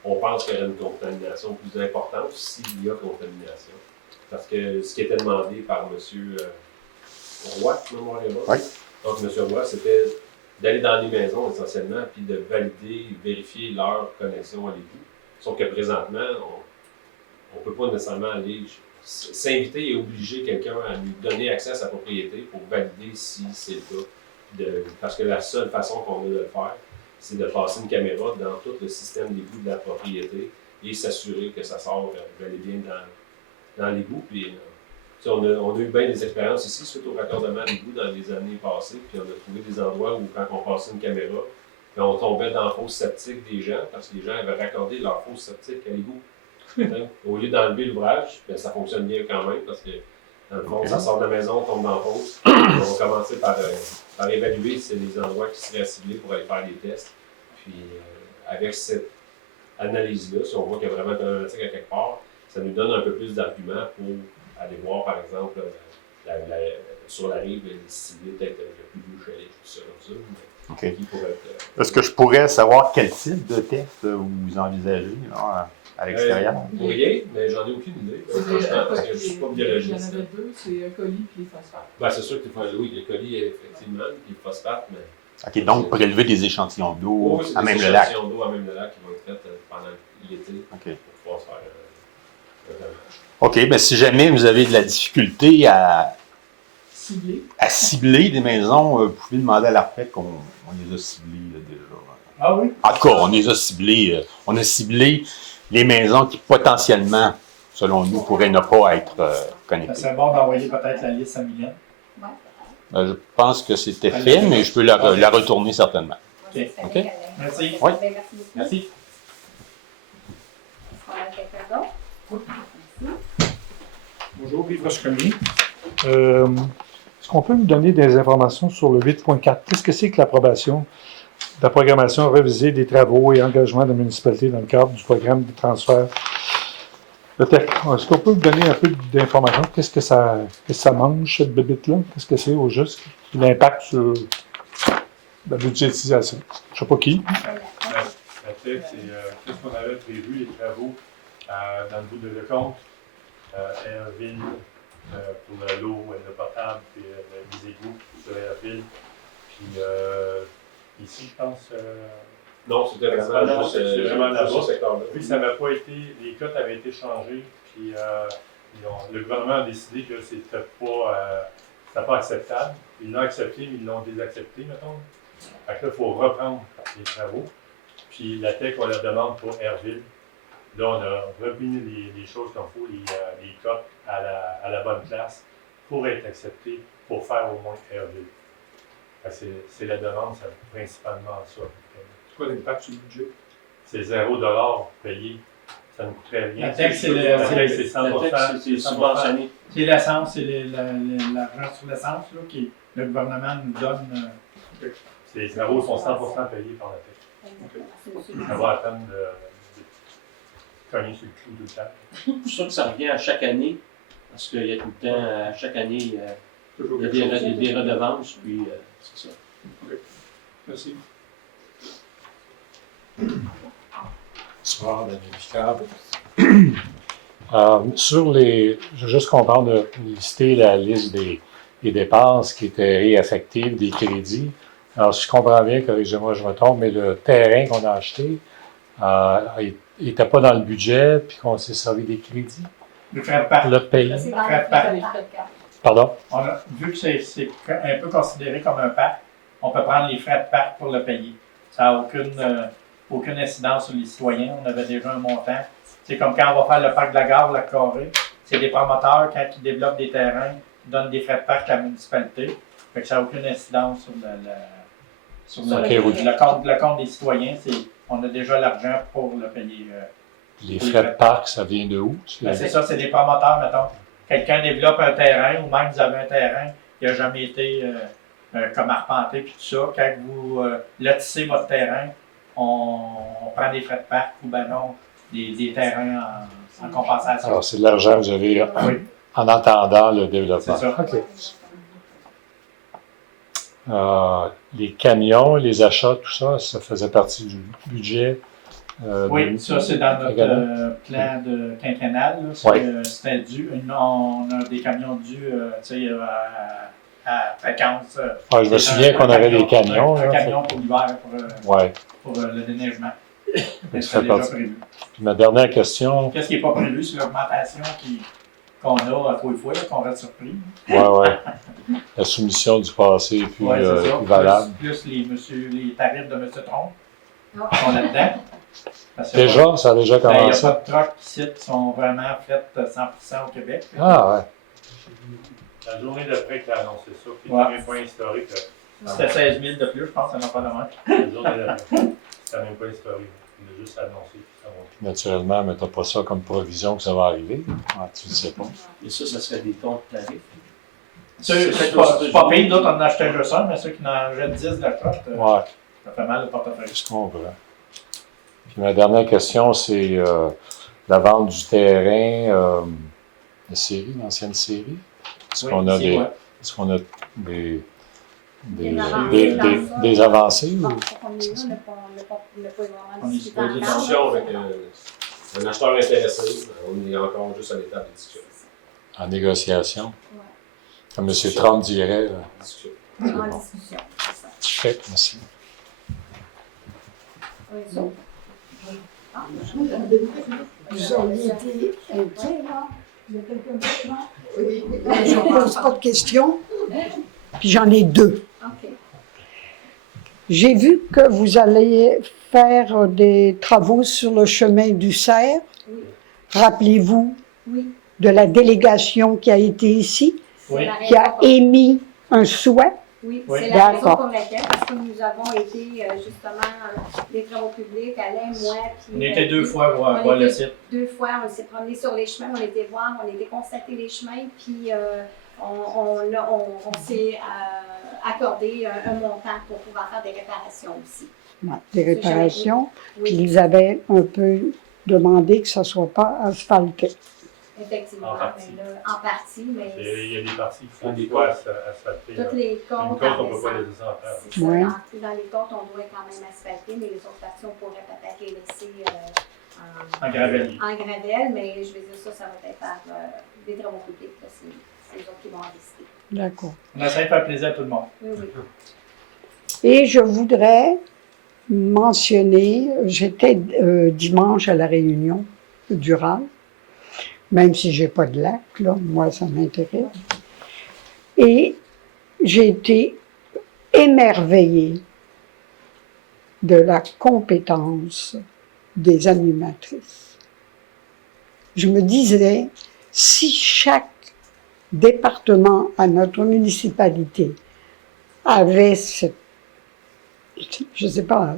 on pense qu'il y aurait une contamination plus importante s'il y a contamination. Parce que ce qui était demandé par M. Roy, mémoire est bonne. Oui. Donc, M. Roy, c'était d'aller dans les maisons essentiellement puis de valider, vérifier leur connexion à l'égout. Sauf que présentement, on ne peut pas nécessairement aller s'inviter et obliger quelqu'un à lui donner accès à sa propriété pour valider si c'est le cas. Parce que la seule façon qu'on a de le faire, c'est de passer une caméra dans tout le système d'égout de la propriété et s'assurer que ça sort bel et bien dans l'égout. Puis, on a eu bien des expériences ici suite au raccordement d'égout dans les années passées. Puis on a trouvé des endroits où, quand on passait une caméra, puis on tombait dans la fosse septique des gens parce que les gens avaient raccordé leur fosse septique à l'égout. Au lieu d'enlever l'ouvrage, ben, ça fonctionne bien quand même parce que, dans le fond, ça sort de la maison, tombe dans la fosse. On va commencer par évaluer si c'est les endroits qui seraient ciblés pour aller faire des tests. Puis, avec cette analyse-là, si on voit qu'il y a vraiment une problématique à quelque part, ça nous donne un peu plus d'arguments pour aller voir, par exemple, sur la rive, cibler peut-être le plus beau chalet, tout ça comme ça. OK. Qui pourrait être, Est-ce que je pourrais savoir quel type de test vous envisagez là, à l'extérieur? Rien, mais j'en ai aucune idée. Franchement, parce que je ne suis pas biologiste. Il y en avait deux, c'est E. coli et phosphate. Ben, c'est sûr que oui, le colis, effectivement, puis le phosphate, mais... OK, donc prélever des échantillons d'eau Oui, c'est à des même le lac. échantillons d'eau à même le lac qui vont être faits pendant l'été OK. pour pouvoir se faire un tâche. OK, bien si jamais vous avez de la difficulté à cibler des maisons, vous pouvez demander à l'ARPEC qu'on les a ciblées là, déjà. Ah oui? En tout cas, on les a ciblées. On a ciblé les maisons qui potentiellement, selon nous, pourraient ne pas être Ça connectées. serait bon d'envoyer peut-être la liste à Mylène. Je pense que c'était fait, mais je peux la retourner certainement. OK. OK? Merci. Oui. Merci beaucoup. Merci. Est-ce qu'on a quelqu'un d'autre? Merci. Bonjour, Yves Rochecomier. Est-ce qu'on peut nous donner des informations sur le 8.4? Qu'est-ce que c'est que l'approbation de la programmation révisée des travaux et engagements de la municipalité dans le cadre du programme de transfert de TEC? Est-ce qu'on peut nous donner un peu d'informations? Qu'est-ce que ça mange, cette bébite-là? Qu'est-ce que c'est au juste? L'impact sur la budgétisation? Je ne sais pas qui. La TEC, c'est tout ce qu'on avait prévu, les travaux dans le bout de Lecomte, Airville, pour l'eau, le potable, puis les égouts sur Airville. Puis ici, je pense. Non, c'était vraiment juste c'est vraiment là-bas. ce secteur-là. Puis ça n'avait pas été. Les cotes avaient été changées, puis le gouvernement a décidé que c'était pas c'était pas acceptable. Ils l'ont accepté, mais ils l'ont désaccepté, mettons. Fait que là, il faut reprendre les travaux. Puis la TEC, on la demande pour Herville. Là, on a remis les choses comme il faut, les cotes à la bonne place pour être accepté, pour faire au moins Herville. C'est la demande, c'est principalement ça. C'est quoi l'impact sur le budget? C'est 0$ payé. Ça ne coûterait rien. La taxe, c'est La taxe, c'est La 100%. taxe, c'est subventionné. C'est l'essence, c'est l'argent sur l'essence là, que le gouvernement nous donne. Les travaux sont 100% payés par la taxe. Ça va attendre de cogner sur le clou tout le temps. C'est pour ça que ça revient à chaque année, parce qu'il y a tout le temps, à chaque année, il y a des redevances, puis c'est ça. Merci. Bonsoir, Daniel Picard. Je veux juste comprendre, lister la liste des dépenses qui étaient réaffectives, des crédits. Alors, si je comprends bien, corrigez-moi, je me trompe, mais le terrain qu'on a acheté n'était pas dans le budget, puis qu'on s'est servi des crédits Le frais de parc. pour le payer. C'est dans Frais de parc. Pardon? Vu que c'est un peu considéré comme un parc, on peut prendre les frais de parc pour le payer. Ça n'a aucune incidence sur les citoyens. On avait déjà un montant. C'est comme quand on va faire le parc de la gare, la Corée. C'est des promoteurs, quand ils développent des terrains, qui donnent des frais de parc à la municipalité. Fait que ça n'a aucune incidence sur le compte des citoyens. On a déjà l'argent pour le payer. Les frais de parc, ça vient de où? Ben, c'est ça, c'est des promoteurs, mettons. Quelqu'un développe un terrain, ou même vous avez un terrain qui n'a jamais été comme arpenté, puis tout ça. Quand vous lotissez votre terrain, on prend des frais de parc ou ben non, des terrains en compensation. Alors, c'est de l'argent que vous avez en attendant le développement. C'est ça. OK. Les camions, les achats, tout ça, ça faisait partie du budget. Oui, ça c'est dans notre plan de quinquennal. C'était dû. On a des camions dus à fréquence. Je me souviens qu'on avait des camions. Un camion pour l'hiver, pour le déneigement. C'était déjà prévu. Puis ma dernière question. Qu'est-ce qui n'est pas prévu? C'est l'augmentation qu'on a à fois, qu'on reste surpris. Oui. La soumission du passé est plus valable. Plus les tarifs de M. Tron sont là-dedans. Déjà, ça a déjà commencé. Il n'y a pas de trucks ici qui sont vraiment faites 100% au Québec. Ah ouais. La journée d'après qu'il a annoncé ça, puis le même point historique. C'était 16 000 de plus, je pense, ça n'a pas de mal. La journée d'après, c'était même pas historique. Il a juste annoncé. Naturellement, mais tu n'as pas ça comme provision que ça va arriver. Tu ne sais pas. Et ça serait des tons de tarifs. C'est pas pire, d'autres en achetaient juste un, mais ceux qui en achètent 10 de la flotte, ça fait mal le portefeuille. Je comprends. Puis ma dernière question, c'est la vente du terrain de série, l'ancienne série. Est-ce qu'on a des avancées? Bon, Ou? on est là, on n'a pas vraiment On est discuté sur une discussion avec un acheteur intéressé. On est encore juste à l'étape de discussion. En négociation? Ouais. Comme M. Trump dirait. En discussion, c'est ça. OK, merci. Oui, ça. Vous auriez été inquiet, là? Il y a quelqu'un d'autre, là? Oui. Je ne pose pas de questions. Puis j'en ai deux. OK. J'ai vu que vous allez faire des travaux sur le chemin du Cerf. Oui. Rappelez-vous de la délégation qui a été ici, qui a émis un souhait. Oui, c'est la raison pour laquelle, parce que nous avons été justement des travaux publics, Alain, moi, puis... On était 2 fois voir le site. 2 fois, on s'est promené sur les chemins, on était voir, on était constater les chemins, puis on s'est accordé un montant pour pouvoir faire des réparations aussi. Ouais, des réparations, puis ils avaient un peu demandé que ça ne soit pas asphalté. Effectivement, en partie, mais... Il y a des parties qui font des fois asphaltées. Toutes les côtes, on ne peut pas les laisser en faire. C'est ça, dans les côtes, on doit quand même asphalter, mais les autres parties, on pourrait peut-être les laisser en gravel. En gravel, mais je vais dire ça va être par des travaux publics, c'est les autres qui vont en décider. D'accord. On essaie de faire plaisir à tout le monde. Oui. Et je voudrais mentionner, j'étais dimanche à la réunion du RAL, même si je n'ai pas de lac, là, moi ça m'intéresse. Et j'ai été émerveillée de la compétence des animatrices. Je me disais, si chaque département à notre municipalité avait cette, je sais pas,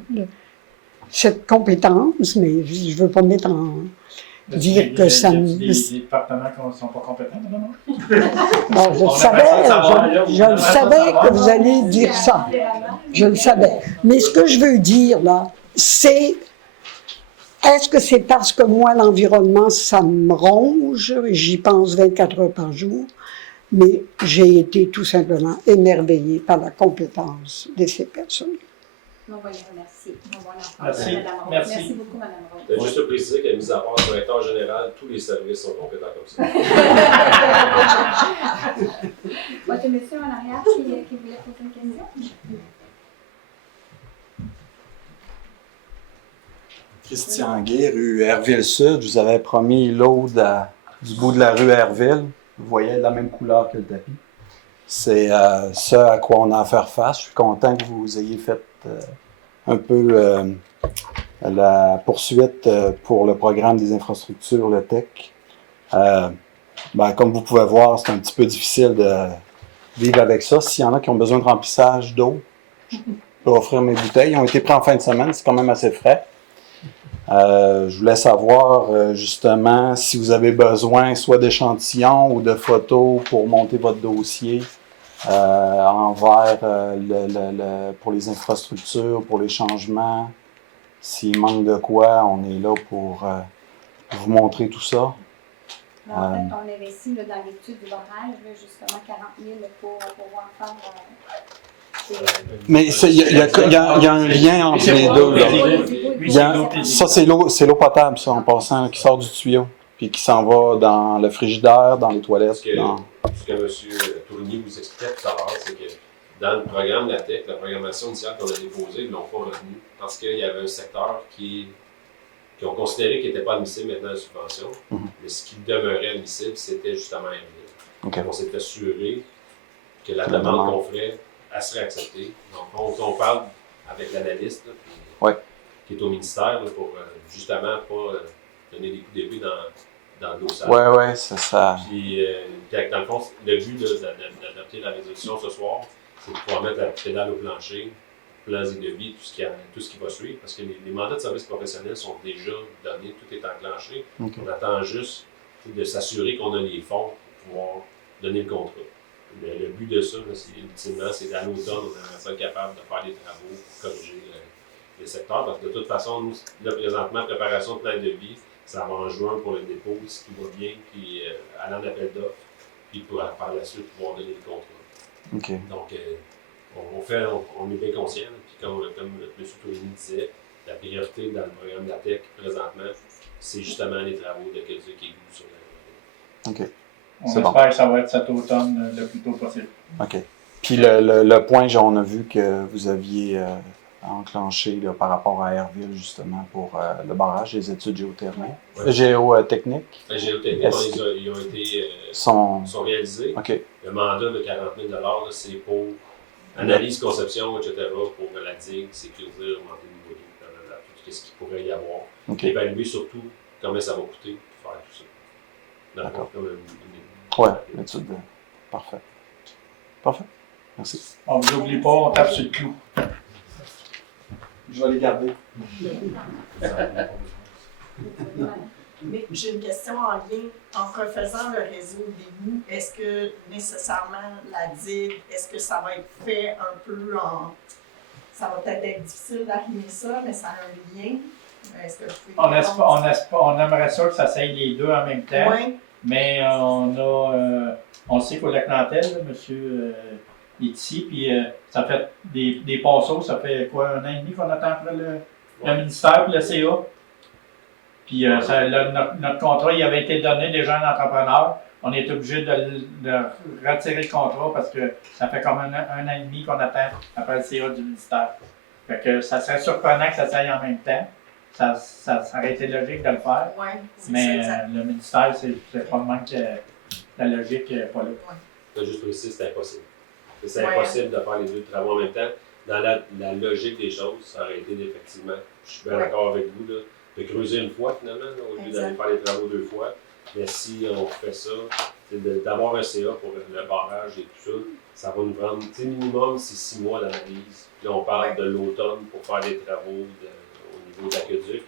cette compétence, mais je ne veux pas mettre en dire que ça me... Des départements qui ne sont pas compétents, non? Bon, je le savais que vous alliez dire ça. Je le savais. Mais ce que je veux dire, là, c'est, est-ce que c'est parce que moi, l'environnement, ça me ronge, j'y pense 24 heures par jour, mais j'ai été tout simplement émerveillée par la compétence de ces personnes. On va les remercier. On va leur Merci. parler, Mme Rose. Merci. Merci beaucoup, Mme Rose. Je vais juste te préciser qu'à mise à part le directeur général, tous les services sont compétents comme ça. Moi, j'ai monsieur en arrière qui voulait poser une question. Christian Guy, rue Herville-Sud. Je vous avais promis l'eau du bout de la rue Herville. Vous voyez la même couleur que le tapis. C'est ce à quoi on a à faire face. Je suis content que vous ayez fait un peu la poursuite pour le programme des infrastructures, le TEC. Comme vous pouvez voir, c'est un petit peu difficile de vivre avec ça. S'il y en a qui ont besoin de remplissage d'eau, je peux offrir mes bouteilles. Ils ont été pris en fin de semaine, c'est quand même assez frais. Je voulais savoir justement si vous avez besoin soit d'échantillons ou de photos pour monter votre dossier envers pour les infrastructures, pour les changements. S'il manque de quoi, on est là pour vous montrer tout ça. En fait, on investit dans l'étude de l'orage, justement 40 000 pour pouvoir faire... Mais il y a un lien entre les deux. Ça, c'est l'eau potable, ça, en passant, qui sort du tuyau, puis qui s'en va dans le frigidaire, dans les toilettes. Ce que M. Tourigny vous expliquait tout à l'heure, c'est que dans le programme de la TEC, la programmation initiale qu'on a déposée, ils ne l'ont pas retenue parce qu'il y avait un secteur qui ont considéré qu'il n'était pas admissible maintenant à la subvention, mais ce qui demeurait admissible, c'était justement Herville. Okay. On s'est assuré que la demande qu'on ferait, elle serait acceptée. Donc, on parle avec l'analyste qui est au ministère là, pour justement pas donner des coups d'épée dans le dossier. Oui, c'est ça. Puis, dans le fond, le but d'adopter la résolution ce soir, c'est de pouvoir mettre la pédale au plancher, plans et devis, tout ce qui va suivre, parce que les mandats de services professionnels sont déjà donnés, tout est enclenché. Okay. On attend juste de s'assurer qu'on a les fonds pour pouvoir donner le contrat. Le but de ça, ultimement, c'est qu'à l'automne, on aimerait ça capable de faire des travaux pour corriger le secteur, parce que de toute façon, nous, là, présentement, préparation de plan de vie, ça va en juin pour le dépôt, si tout va bien, puis aller en appel d'offres, puis par la suite pouvoir donner le contrat. Okay. Donc, on est bien conscient, puis comme M. Tourigny disait, la priorité dans le programme de la TEC présentement, c'est justement les travaux de quelques égouts sur la OK. On espère que ça va être cet automne le plus tôt possible. OK. Puis le point, on a vu que vous aviez enclenché là, par rapport à Herville, justement, pour le barrage, les études géothermiques. Géotechniques. Les géotechniques, ils ont été sont réalisés. Okay. Le mandat de 40 000 $, là, c'est pour analyse, conception, etc., pour la digue, sécuriser, augmenter le niveau d'eau, tout ce qu'il pourrait y avoir. Okay. Évaluer surtout combien ça va coûter pour faire tout ça. D'accord. Oui, l'étude. Parfait. Parfait. Merci. On ne vous oublie pas, on tape sur le clou. Je vais les garder. Mais j'ai une question en lien. En refaisant le réseau d'égouts, est-ce que nécessairement la digue, est-ce que ça va être fait un peu en... Ça va peut-être être difficile d'arrimer ça, mais ça a un lien. Est-ce que je peux... On aimerait ça que ça s'aille les deux en même temps. Oui. Mais on sait qu'au lac Nantel, monsieur est ici, puis ça fait des ponceaux, ça fait quoi, 1 an et demi qu'on attend pour le ministère et le CA. Puis notre contrat, il avait été donné déjà à un entrepreneur. On est obligé de retirer le contrat parce que ça fait comme un an et demi qu'on attend après le CA du ministère. Fait que ça serait surprenant que ça s'aille en même temps. Ça aurait été logique de le faire. Ouais, mais le ministère, c'est probablement que la logique n'est pas là. as juste précisé que c'est impossible. C'est Ouais. impossible de faire les deux travaux en même temps. Dans la logique des choses, ça aurait été effectivement, je suis bien Ouais. d'accord avec vous, là, de creuser une fois finalement, là, au lieu d'aller Exact. faire les travaux deux fois. Mais si on fait ça, d'avoir un CA pour le barrage et tout ça, ça va nous prendre, minimum, c'est 6 mois d'analyse. Puis là, on parle Ouais. de l'automne pour faire les travaux au niveau de l'aqueduc.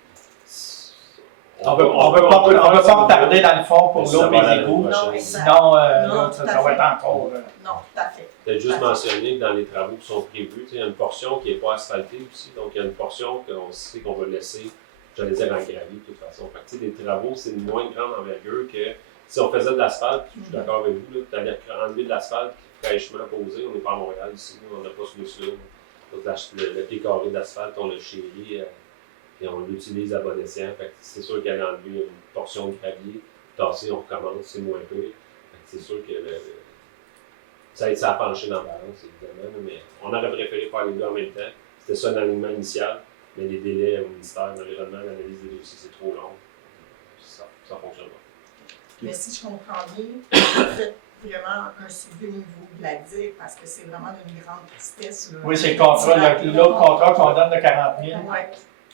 On veut pas retarder dans le fond pour Mais l'eau ça va et aller les égouts. l'année prochaine. Non, exact. Sinon, Non, là, tout ça à va fait. être encore. Non, tout à fait. Peut-être juste Tout à fait. mentionner que dans les travaux qui sont prévus, il y a une portion qui n'est pas asphaltée aussi. Donc, il y a une portion qu'on sait qu'on va laisser, j'allais dire, en gravier de toute façon. Fait que, les travaux, c'est une moins grande envergure que si on faisait de l'asphalte. Je suis d'accord avec vous, tu allais enlever de l'asphalte fraîchement posé. On n'est pas à Montréal ici, on n'a pas ce luxe-là. Donc, le pied carré d'asphalte, on le chérit et on l'utilise à bon escient. Fait que c'est sûr qu'elle a enlevé une portion de gravier. Tasser, on recommence, c'est moins peu. Fait que c'est sûr que ça a penché dans la balance, évidemment, mais on aurait préféré faire les deux en même temps. C'était ça l'alignement initial, mais les délais au ministère de l'Environnement, l'analyse des dossiers, c'est trop long. Ça ne fonctionne pas. Mais si je comprends bien, vous faites vraiment un suivi au niveau de la digue parce que c'est vraiment d'une grande tristesse. Là. Oui, c'est le contrat, l'autre contrat qu'on donne de 40 000. Ouais.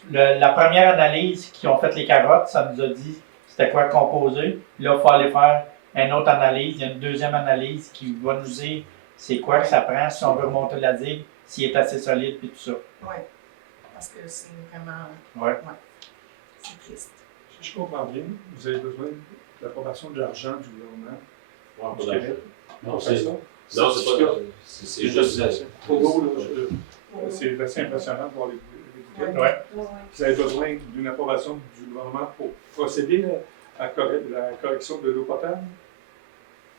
La première analyse qui ont fait les carottes, ça nous a dit c'était quoi composer. Là, il faut aller faire une autre analyse. Il y a une deuxième analyse qui va nous dire c'est quoi que ça prend si on veut remonter la digue, s'il est assez solide et tout ça. Oui, parce que c'est vraiment. Ouais. C'est triste. Si je comprends bien, vous avez besoin de l'approbation de l'argent du gouvernement. Ouais, du pas Québec. d'argent. Non, Non, c'est c'est ça. non, c'est pas. C'est juste. Pour l'eau, là, c'est assez impressionnant de voir les bouteilles. Ouais. Vous avez besoin d'une approbation du gouvernement pour procéder à la correction de l'eau potable?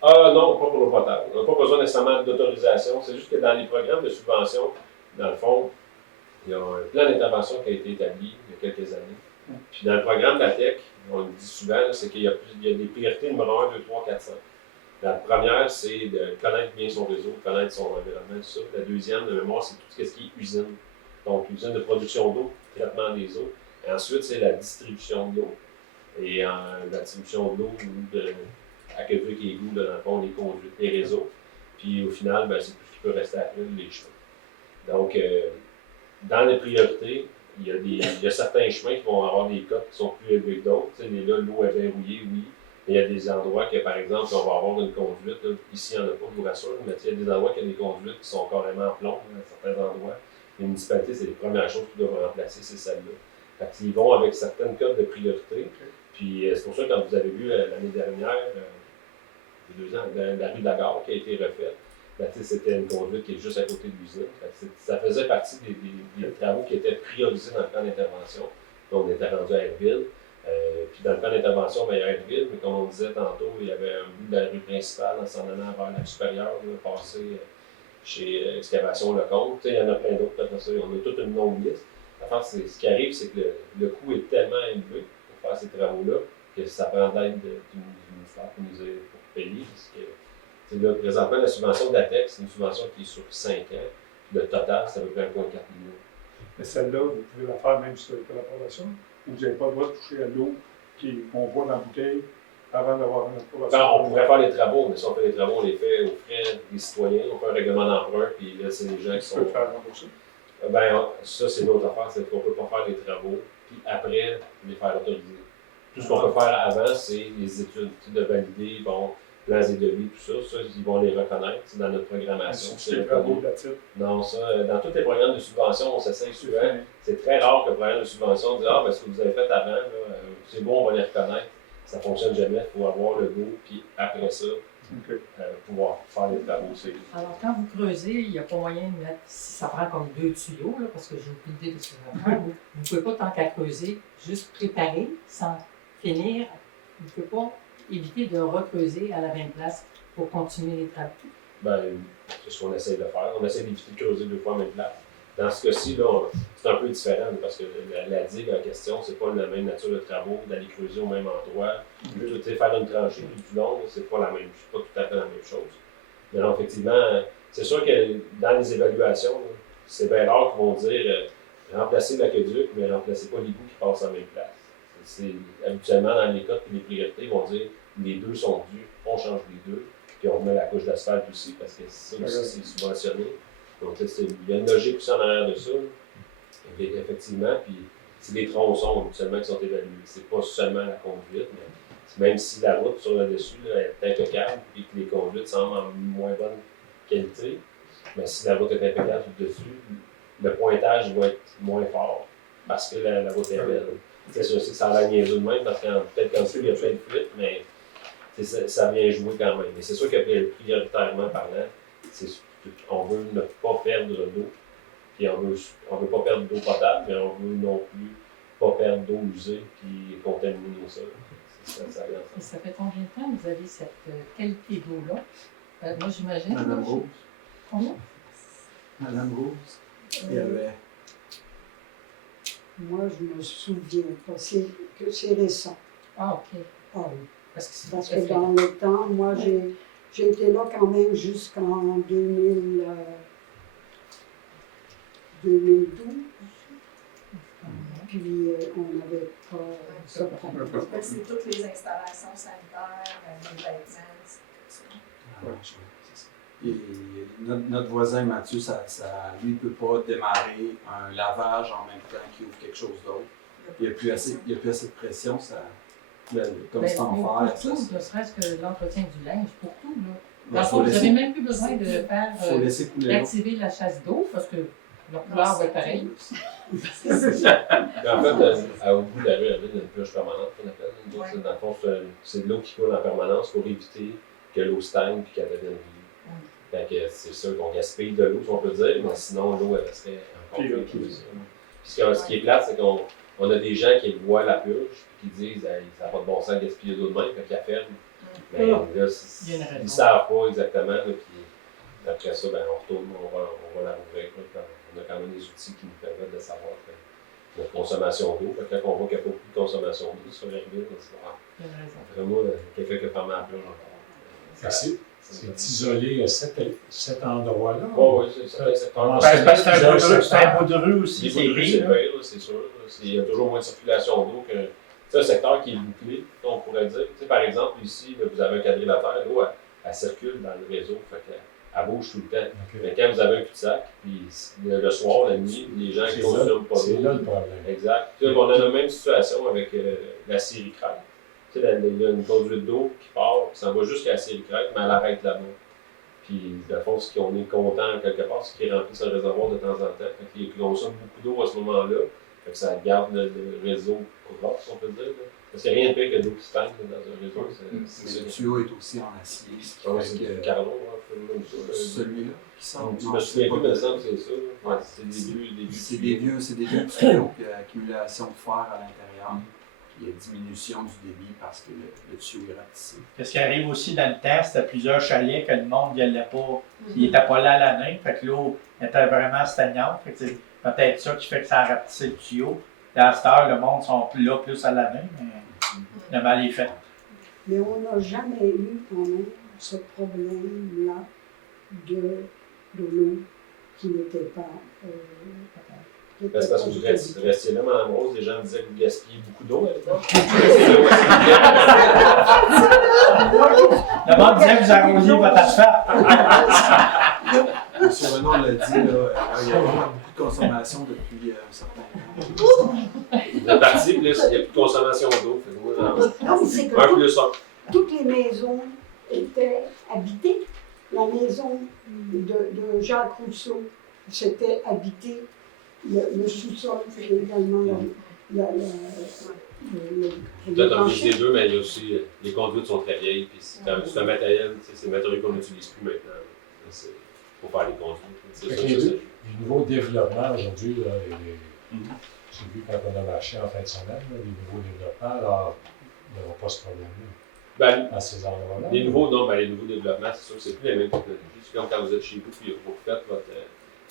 Ah non, pas pour l'eau potable. On n'a pas besoin nécessairement d'autorisation. C'est juste que dans les programmes de subvention, dans le fond, il y a un plan d'intervention qui a été établi il y a quelques années. Puis dans le programme de la TEC, on le dit souvent, là, c'est qu'il y a des priorités numéro 1, 2, 3, 4, 5. La première, c'est de connaître bien son réseau, de connaître son environnement, tout ça. La deuxième, de mémoire, c'est tout ce qui est usine. Donc, usine de production d'eau, traitement des eaux. Et ensuite, c'est la distribution de l'eau. Et la distribution de l'eau ou de aqueduc et égout, dans le fond, les conduites, les réseaux. Puis au final, ben, c'est tout ce qui peut rester après, les chemins. Donc, dans les priorités, il y a certains chemins qui vont avoir des cotes qui sont plus élevés que d'autres. Là, l'eau est verrouillée, oui. Mais il y a des endroits que, par exemple, on va avoir une conduite. Là, ici, il n'y en a pas, je vous rassure, mais il y a des endroits qui ont des conduites qui sont carrément en plomb, à certains endroits. Les municipalités, c'est les premières choses qu'ils doivent remplacer, c'est celles-là. Fait qu'ils vont avec certaines cotes de priorité. Puis c'est pour ça que quand vous avez vu l'année dernière, il y a 2 ans, la rue de la Gare qui a été refaite, ben, c'était une conduite qui est juste à côté de l'usine. Ça faisait partie des travaux qui étaient priorisés dans le plan d'intervention. On était rendu à Herville. Puis dans le plan d'intervention, ben, il y a Herville, mais comme on disait tantôt, il y avait un bout de la rue principale en s'en allant vers la supérieure, passer chez Excavation Lecomte. Il y en a plein d'autres après ça. On a toute une longue liste. Enfin, ce qui arrive, c'est que le coût est tellement élevé pour faire ces travaux-là que ça prend l'aide du ministère pour nous aider pour payer. Parce que là, présentement, la subvention de la TEC, c'est une subvention qui est sur 5 ans. Puis le total, c'est à peu près 1,4 million. Mais celle-là, vous pouvez la faire même si vous n'avez pas l'approbation, ou vous n'avez pas le droit de toucher à l'eau qu'on voit dans la bouteille avant d'avoir une approbation. Ben, on pourrait faire les travaux, mais si on fait les travaux, on les fait aux frais des citoyens. On fait un règlement d'emprunt, puis là, c'est les gens qui sont. Vous pouvez faire rembourser. Ben, ça, c'est l'autre affaire, c'est qu'on ne peut pas faire les travaux, puis après, les faire autoriser. Tout ce qu'on peut faire avant, c'est les études, de valider, bon, plans et devis, tout ça. Ça, ils vont les reconnaître dans notre programmation. C'est les travaux de la titre. Non, ça, dans tous les programmes de subvention, on s'essaye souvent. C'est très rare que le programme de subvention dise ah, ben, ce que vous avez fait avant, c'est bon, on va les reconnaître. Ça ne fonctionne jamais, il faut avoir le goût, puis après ça, pouvoir faire les travaux. Alors, quand vous creusez, il n'y a pas moyen de mettre, si ça prend comme 2 tuyaux, là, parce que j'ai aucune idée de ce que ça prend, vous ne pouvez pas, tant qu'à creuser, juste préparer sans finir. Vous ne pouvez pas éviter de recreuser à la même place pour continuer les travaux. Ben, c'est ce qu'on essaie de faire. On essaie d'éviter de creuser 2 fois à la même place. Dans ce cas-ci, là, c'est un peu différent parce que la digue en question, c'est pas la même nature de travaux, d'aller creuser au même endroit. Faire une tranchée plus longue, c'est pas tout à fait la même chose. Mais non, effectivement, c'est sûr que dans les évaluations, là, c'est bien rare qu'ils vont dire remplacer l'aqueduc, mais remplacez pas l'égout qui passe à la même place. Habituellement, dans les codes et les priorités, ils vont dire les deux sont dus, on change les deux. Puis on met la couche d'asphalte aussi, parce que ça aussi, c'est subventionné. Donc, il y a une logique aussi en arrière de ça. Et effectivement, puis c'est des tronçons seulement qui sont évalués. C'est pas seulement la conduite, mais même si la route sur le dessus là, est impeccable et que les conduites semblent en moins bonne qualité, mais si la route est impeccable sur le dessus, le pointage va être moins fort parce que la route est belle. C'est sûr que ça a l'air niaiseux de même parce que peut-être qu'en dessous, il y a plein de fuites, mais ça vient jouer quand même. Mais c'est sûr que prioritairement parlant, on veut ne pas perdre d'eau. Puis on veut pas perdre d'eau potable, mais on veut non plus pas perdre d'eau usée puis contaminer nos sols. Ça vient Et ça fait combien de temps que vous avez cette qualité d'eau-là? Moi, j'imagine. Madame Rose. Combien? Madame Rose. Il y avait. Moi, je me souviens pas. Que c'est récent. Ah, OK. Ah oui. Parce que dans le temps, moi, j'ai été là quand même jusqu'en 2012. Puis on n'avait pas ça. C'est toutes les installations sanitaires, les vêtements, c'est tout ça. Et notre voisin Mathieu, lui, ne peut pas démarrer un lavage en même temps qu'il ouvre quelque chose d'autre. Il n'y a plus assez de pression, comme c'est en pour fer. tout, ne serait-ce que l'entretien du linge, pour tout. Là. Ben, Dans le fond, vous n'avez même plus besoin de faire d'activer la chasse d'eau parce que leur couleur va être pareille. En fait, au bout de la rue, il y a une purge permanente qu'on appelle. Dans le fond, c'est de l'eau qui coule en permanence pour éviter que l'eau stagne et qu'elle devienne vive. Fait que c'est sûr qu'on gaspille de l'eau, si on peut dire, mais sinon l'eau elle serait encore plus pure. Ce qui est plate, c'est qu'on a des gens qui voient la purge et qui disent hey, ça n'a pas de bon sens de gaspiller l'eau de même, fait qu'ils la ferment. Mais là, ils ne savent pas exactement. Là, puis après ça, ben, on retourne, on va la rouvrir. On a quand même des outils qui nous permettent de savoir notre consommation d'eau. Quand on voit qu'il n'y a pas beaucoup de consommation d'eau sur la ville, on se dit vraiment, quelqu'un qui a fermé la purge encore. C'est isolé cet endroit-là? Oh, oui, c'est ça. C'est un bout de rue aussi. Les bouts de rue, c'est pire, c'est sûr. Il y a toujours moins de circulation d'eau que. C'est un secteur qui est bouclé, on pourrait dire. Tu sais, par exemple, ici, là, vous avez un quadrilatère, l'eau, elle circule dans le réseau, fait qu'elle bouge tout le temps. Okay. Mais quand vous avez un cul-de-sac, puis le soir, la nuit, les gens qui consomment pas d'eau. C'est là le problème. Exact. Tu sais, on a la même situation avec la Série Crête. Tu sais, il y a une conduite d'eau qui part, ça va jusqu'à la Série Crête, mais elle arrête là-bas. Puis, dans le fond, ce qu'on est content quelque part, c'est qu'ils remplissent le réservoir de temps en temps. Fait qu'ils consomment beaucoup d'eau à ce moment-là. Fait que ça garde le réseau propre, si on peut dire. Là. Parce qu'il n'y a rien de pire que de l'eau qui stagne dans un réseau. Le tuyau est aussi en acier. C'est du carreau, celui-là qui sort. Je me souviens plus, mais il me semble que c'est ça. Ouais, c'est des vieux tuyaux, puis accumulation de fer à l'intérieur. Il y a diminution du débit parce que le tuyau est ratissé. Ce qui arrive aussi dans le temps, c'était plusieurs chalets que le monde n'y allait pas. Il n'était pas là à l'année, fait que l'eau était vraiment stagnante. Fait que c'est peut-être ça qui fait que ça a ratissé le tuyau. À cette heure, le monde sont plus là plus à l'année, mais le mal est fait. Mais on n'a jamais eu quand même ce problème-là de l'eau qui n'était pas. C'est parce que vous restiez là, Mme Rose, les gens disaient que vous gaspillez beaucoup d'eau à l'époque. Le monde disait que vous arrosiez votre asphalte. M. Renaud l'a dit, il y a beaucoup de consommation depuis un certain temps. Vous êtes parti, puis là, il n'y a plus de consommation d'eau. Non, mais c'est que toutes les maisons étaient habitées. La maison de Jacques Rousseau, c'était habité. Le sous-sol, c'est également peut-être un mix des deux, mais il y a aussi les conduites sont très vieilles, puis c'est un matériel, c'est un matériel qu'on n'utilise plus maintenant. Pour faire les conduites. Les nouveaux développements aujourd'hui, j'ai vu quand on a marché en fin de semaine, les nouveaux développements, alors il n'y aura pas ce problème-là. À ces endroits-là. Les nouveaux développements, c'est sûr que c'est plus les mêmes technologies. C'est comme quand vous êtes chez vous et vous faites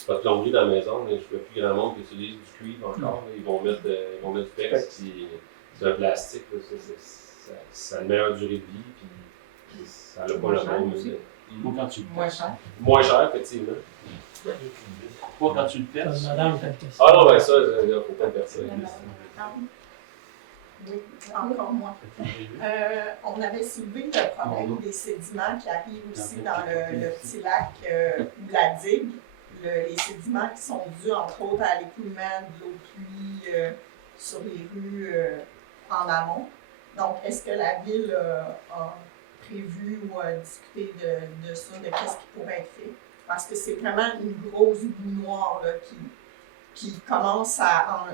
votre plomberie dans la maison, il n'y a plus grand monde qui utilise du cuivre encore. Ils vont mettre du PEX, c'est un plastique. Ça a une meilleure durée de vie, puis ça n'a pas le même. Quand tu le moins cher. Moins cher, effectivement. Pas quand tu le perces. Ah non, ben ça, il ne faut pas le percer. Oui, encore moins. On avait soulevé le problème des sédiments qui arrivent aussi dans le petit lac ou la digue. Les sédiments qui sont dus, entre autres, à l'écoulement de l'eau de pluie sur les rues en amont. Donc, est-ce que la Ville a prévu ou a discuté de ça, de qu'est-ce qui pourrait être fait? Parce que c'est vraiment une grosse boue noire là, qui commence à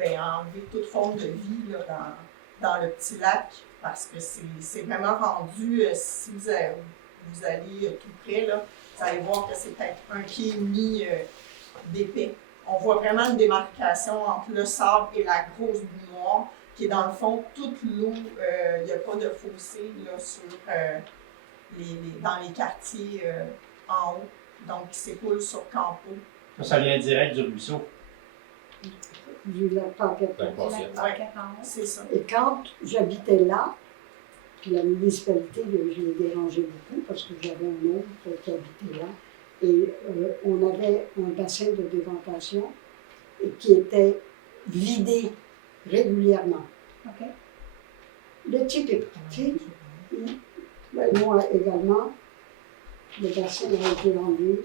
enlever toute forme de vie là, dans le petit lac, parce que c'est vraiment rendu, si vous allez tout près, là, vous allez voir que c'est peut-être 1,5 pied d'épais. On voit vraiment une démarcation entre le sable et la grosse boue noire, qui est dans le fond toute l'eau. Il n'y a pas de fossé là, dans les quartiers en haut, donc qui s'écoule sur Campo. Ça vient direct du ruisseau. Du lac Paquette. C'est ça. Et quand j'habitais là, puis la municipalité, je l'ai dérangé beaucoup parce que j'avais un autre qui habitait là, et on avait un bassin de déventation qui était vidé régulièrement. OK. Le type est parti, moi également, le bassin a été enlevé,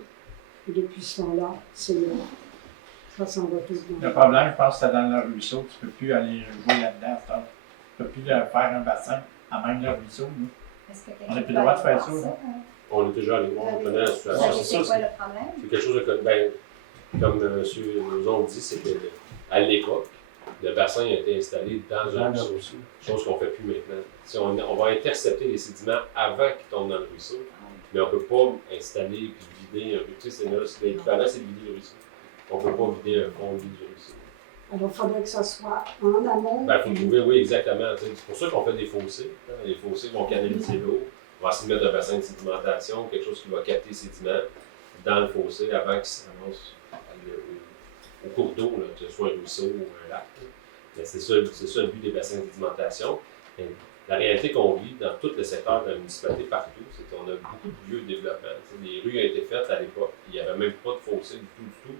et depuis ce temps-là, c'est là. Ça s'en va tout le temps. Le problème, je pense que c'est dans le ruisseau. Tu ne peux plus aller jouer là-dedans. Tu ne peux plus faire un bassin à même le ruisseau. On n'a plus le droit de faire ça. On est déjà allé voir, on connaît la situation. C'est quoi le problème? C'est quelque chose de comme M. Lauzon dit, c'est qu'à l'époque, le bassin a été installé dans un ruisseau, chose qu'on ne fait plus maintenant. On va intercepter les sédiments avant qu'ils tombent dans le ruisseau, mais on ne peut pas installer et vider un ruisseau. L'équivalent, c'est de vider le ruisseau. On ne peut pas vider un fond du ruisseau. Alors, il faudrait que ça soit en amont. Il faut trouver, oui, exactement. C'est pour ça qu'on fait des fossés. Les fossés vont canaliser l'eau. On va essayer de mettre un bassin de sédimentation, quelque chose qui va capter les sédiments dans le fossé avant qu'il se ramasse au cours d'eau, que ce soit un ruisseau ou un lac. Mais c'est ça le but des bassins de sédimentation. Et la réalité qu'on vit dans tout le secteur de la municipalité partout, c'est qu'on a beaucoup de lieux de développement. Les rues ont été faites à l'époque, il n'y avait même pas de fossé du tout.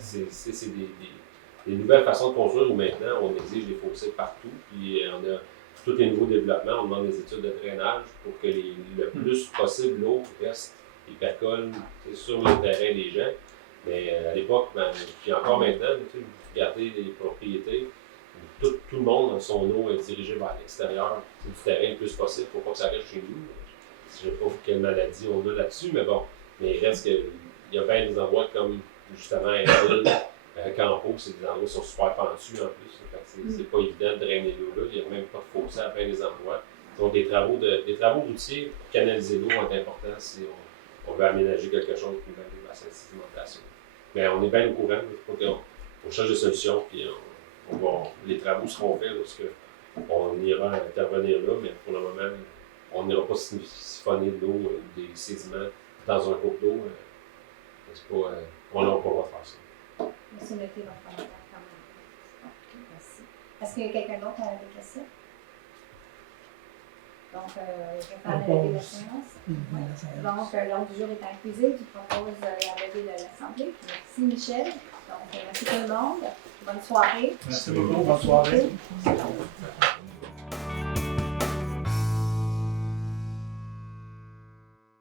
C'est des nouvelles façons de construire où maintenant on exige des fossés partout. Puis on a tous les nouveaux développements, on demande des études de drainage pour que le plus possible l'eau reste et percole sur le terrain des gens. Mais à l'époque, puis encore maintenant, vous regardez les propriétés, tout le monde, son eau est dirigée vers l'extérieur du terrain le plus possible pour pas que ça reste chez nous. Je ne sais pas quelle maladie on a là-dessus, mais bon. Mais il reste qu'il y a bien des endroits comme justement Airville, Campo, c'est des endroits qui sont super pentus en plus. C'est pas évident de drainer l'eau là. Il n'y a même pas de fossé à bien des endroits. Donc des travaux routiers pour canaliser l'eau vont être importants si on veut aménager quelque chose pour aller vers cette sédimentation. Mais on est bien au courant. On cherche des solutions, puis les travaux seront faits lorsqu'on ira intervenir là, mais pour le moment, on n'ira pas siphonner de l'eau ou des sédiments dans un cours d'eau. On n'a pas le droit de faire ça. C'est noté dans le commentaire quand même. Merci. Est-ce qu'il y a quelqu'un d'autre à des questions? Donc, je vais faire la levée de la séance. Donc, l'ordre du jour est accusé. Je propose la levée de l'Assemblée. Merci, Michel. Donc, merci tout le monde. Bonne soirée. Merci beaucoup. Bonne soirée.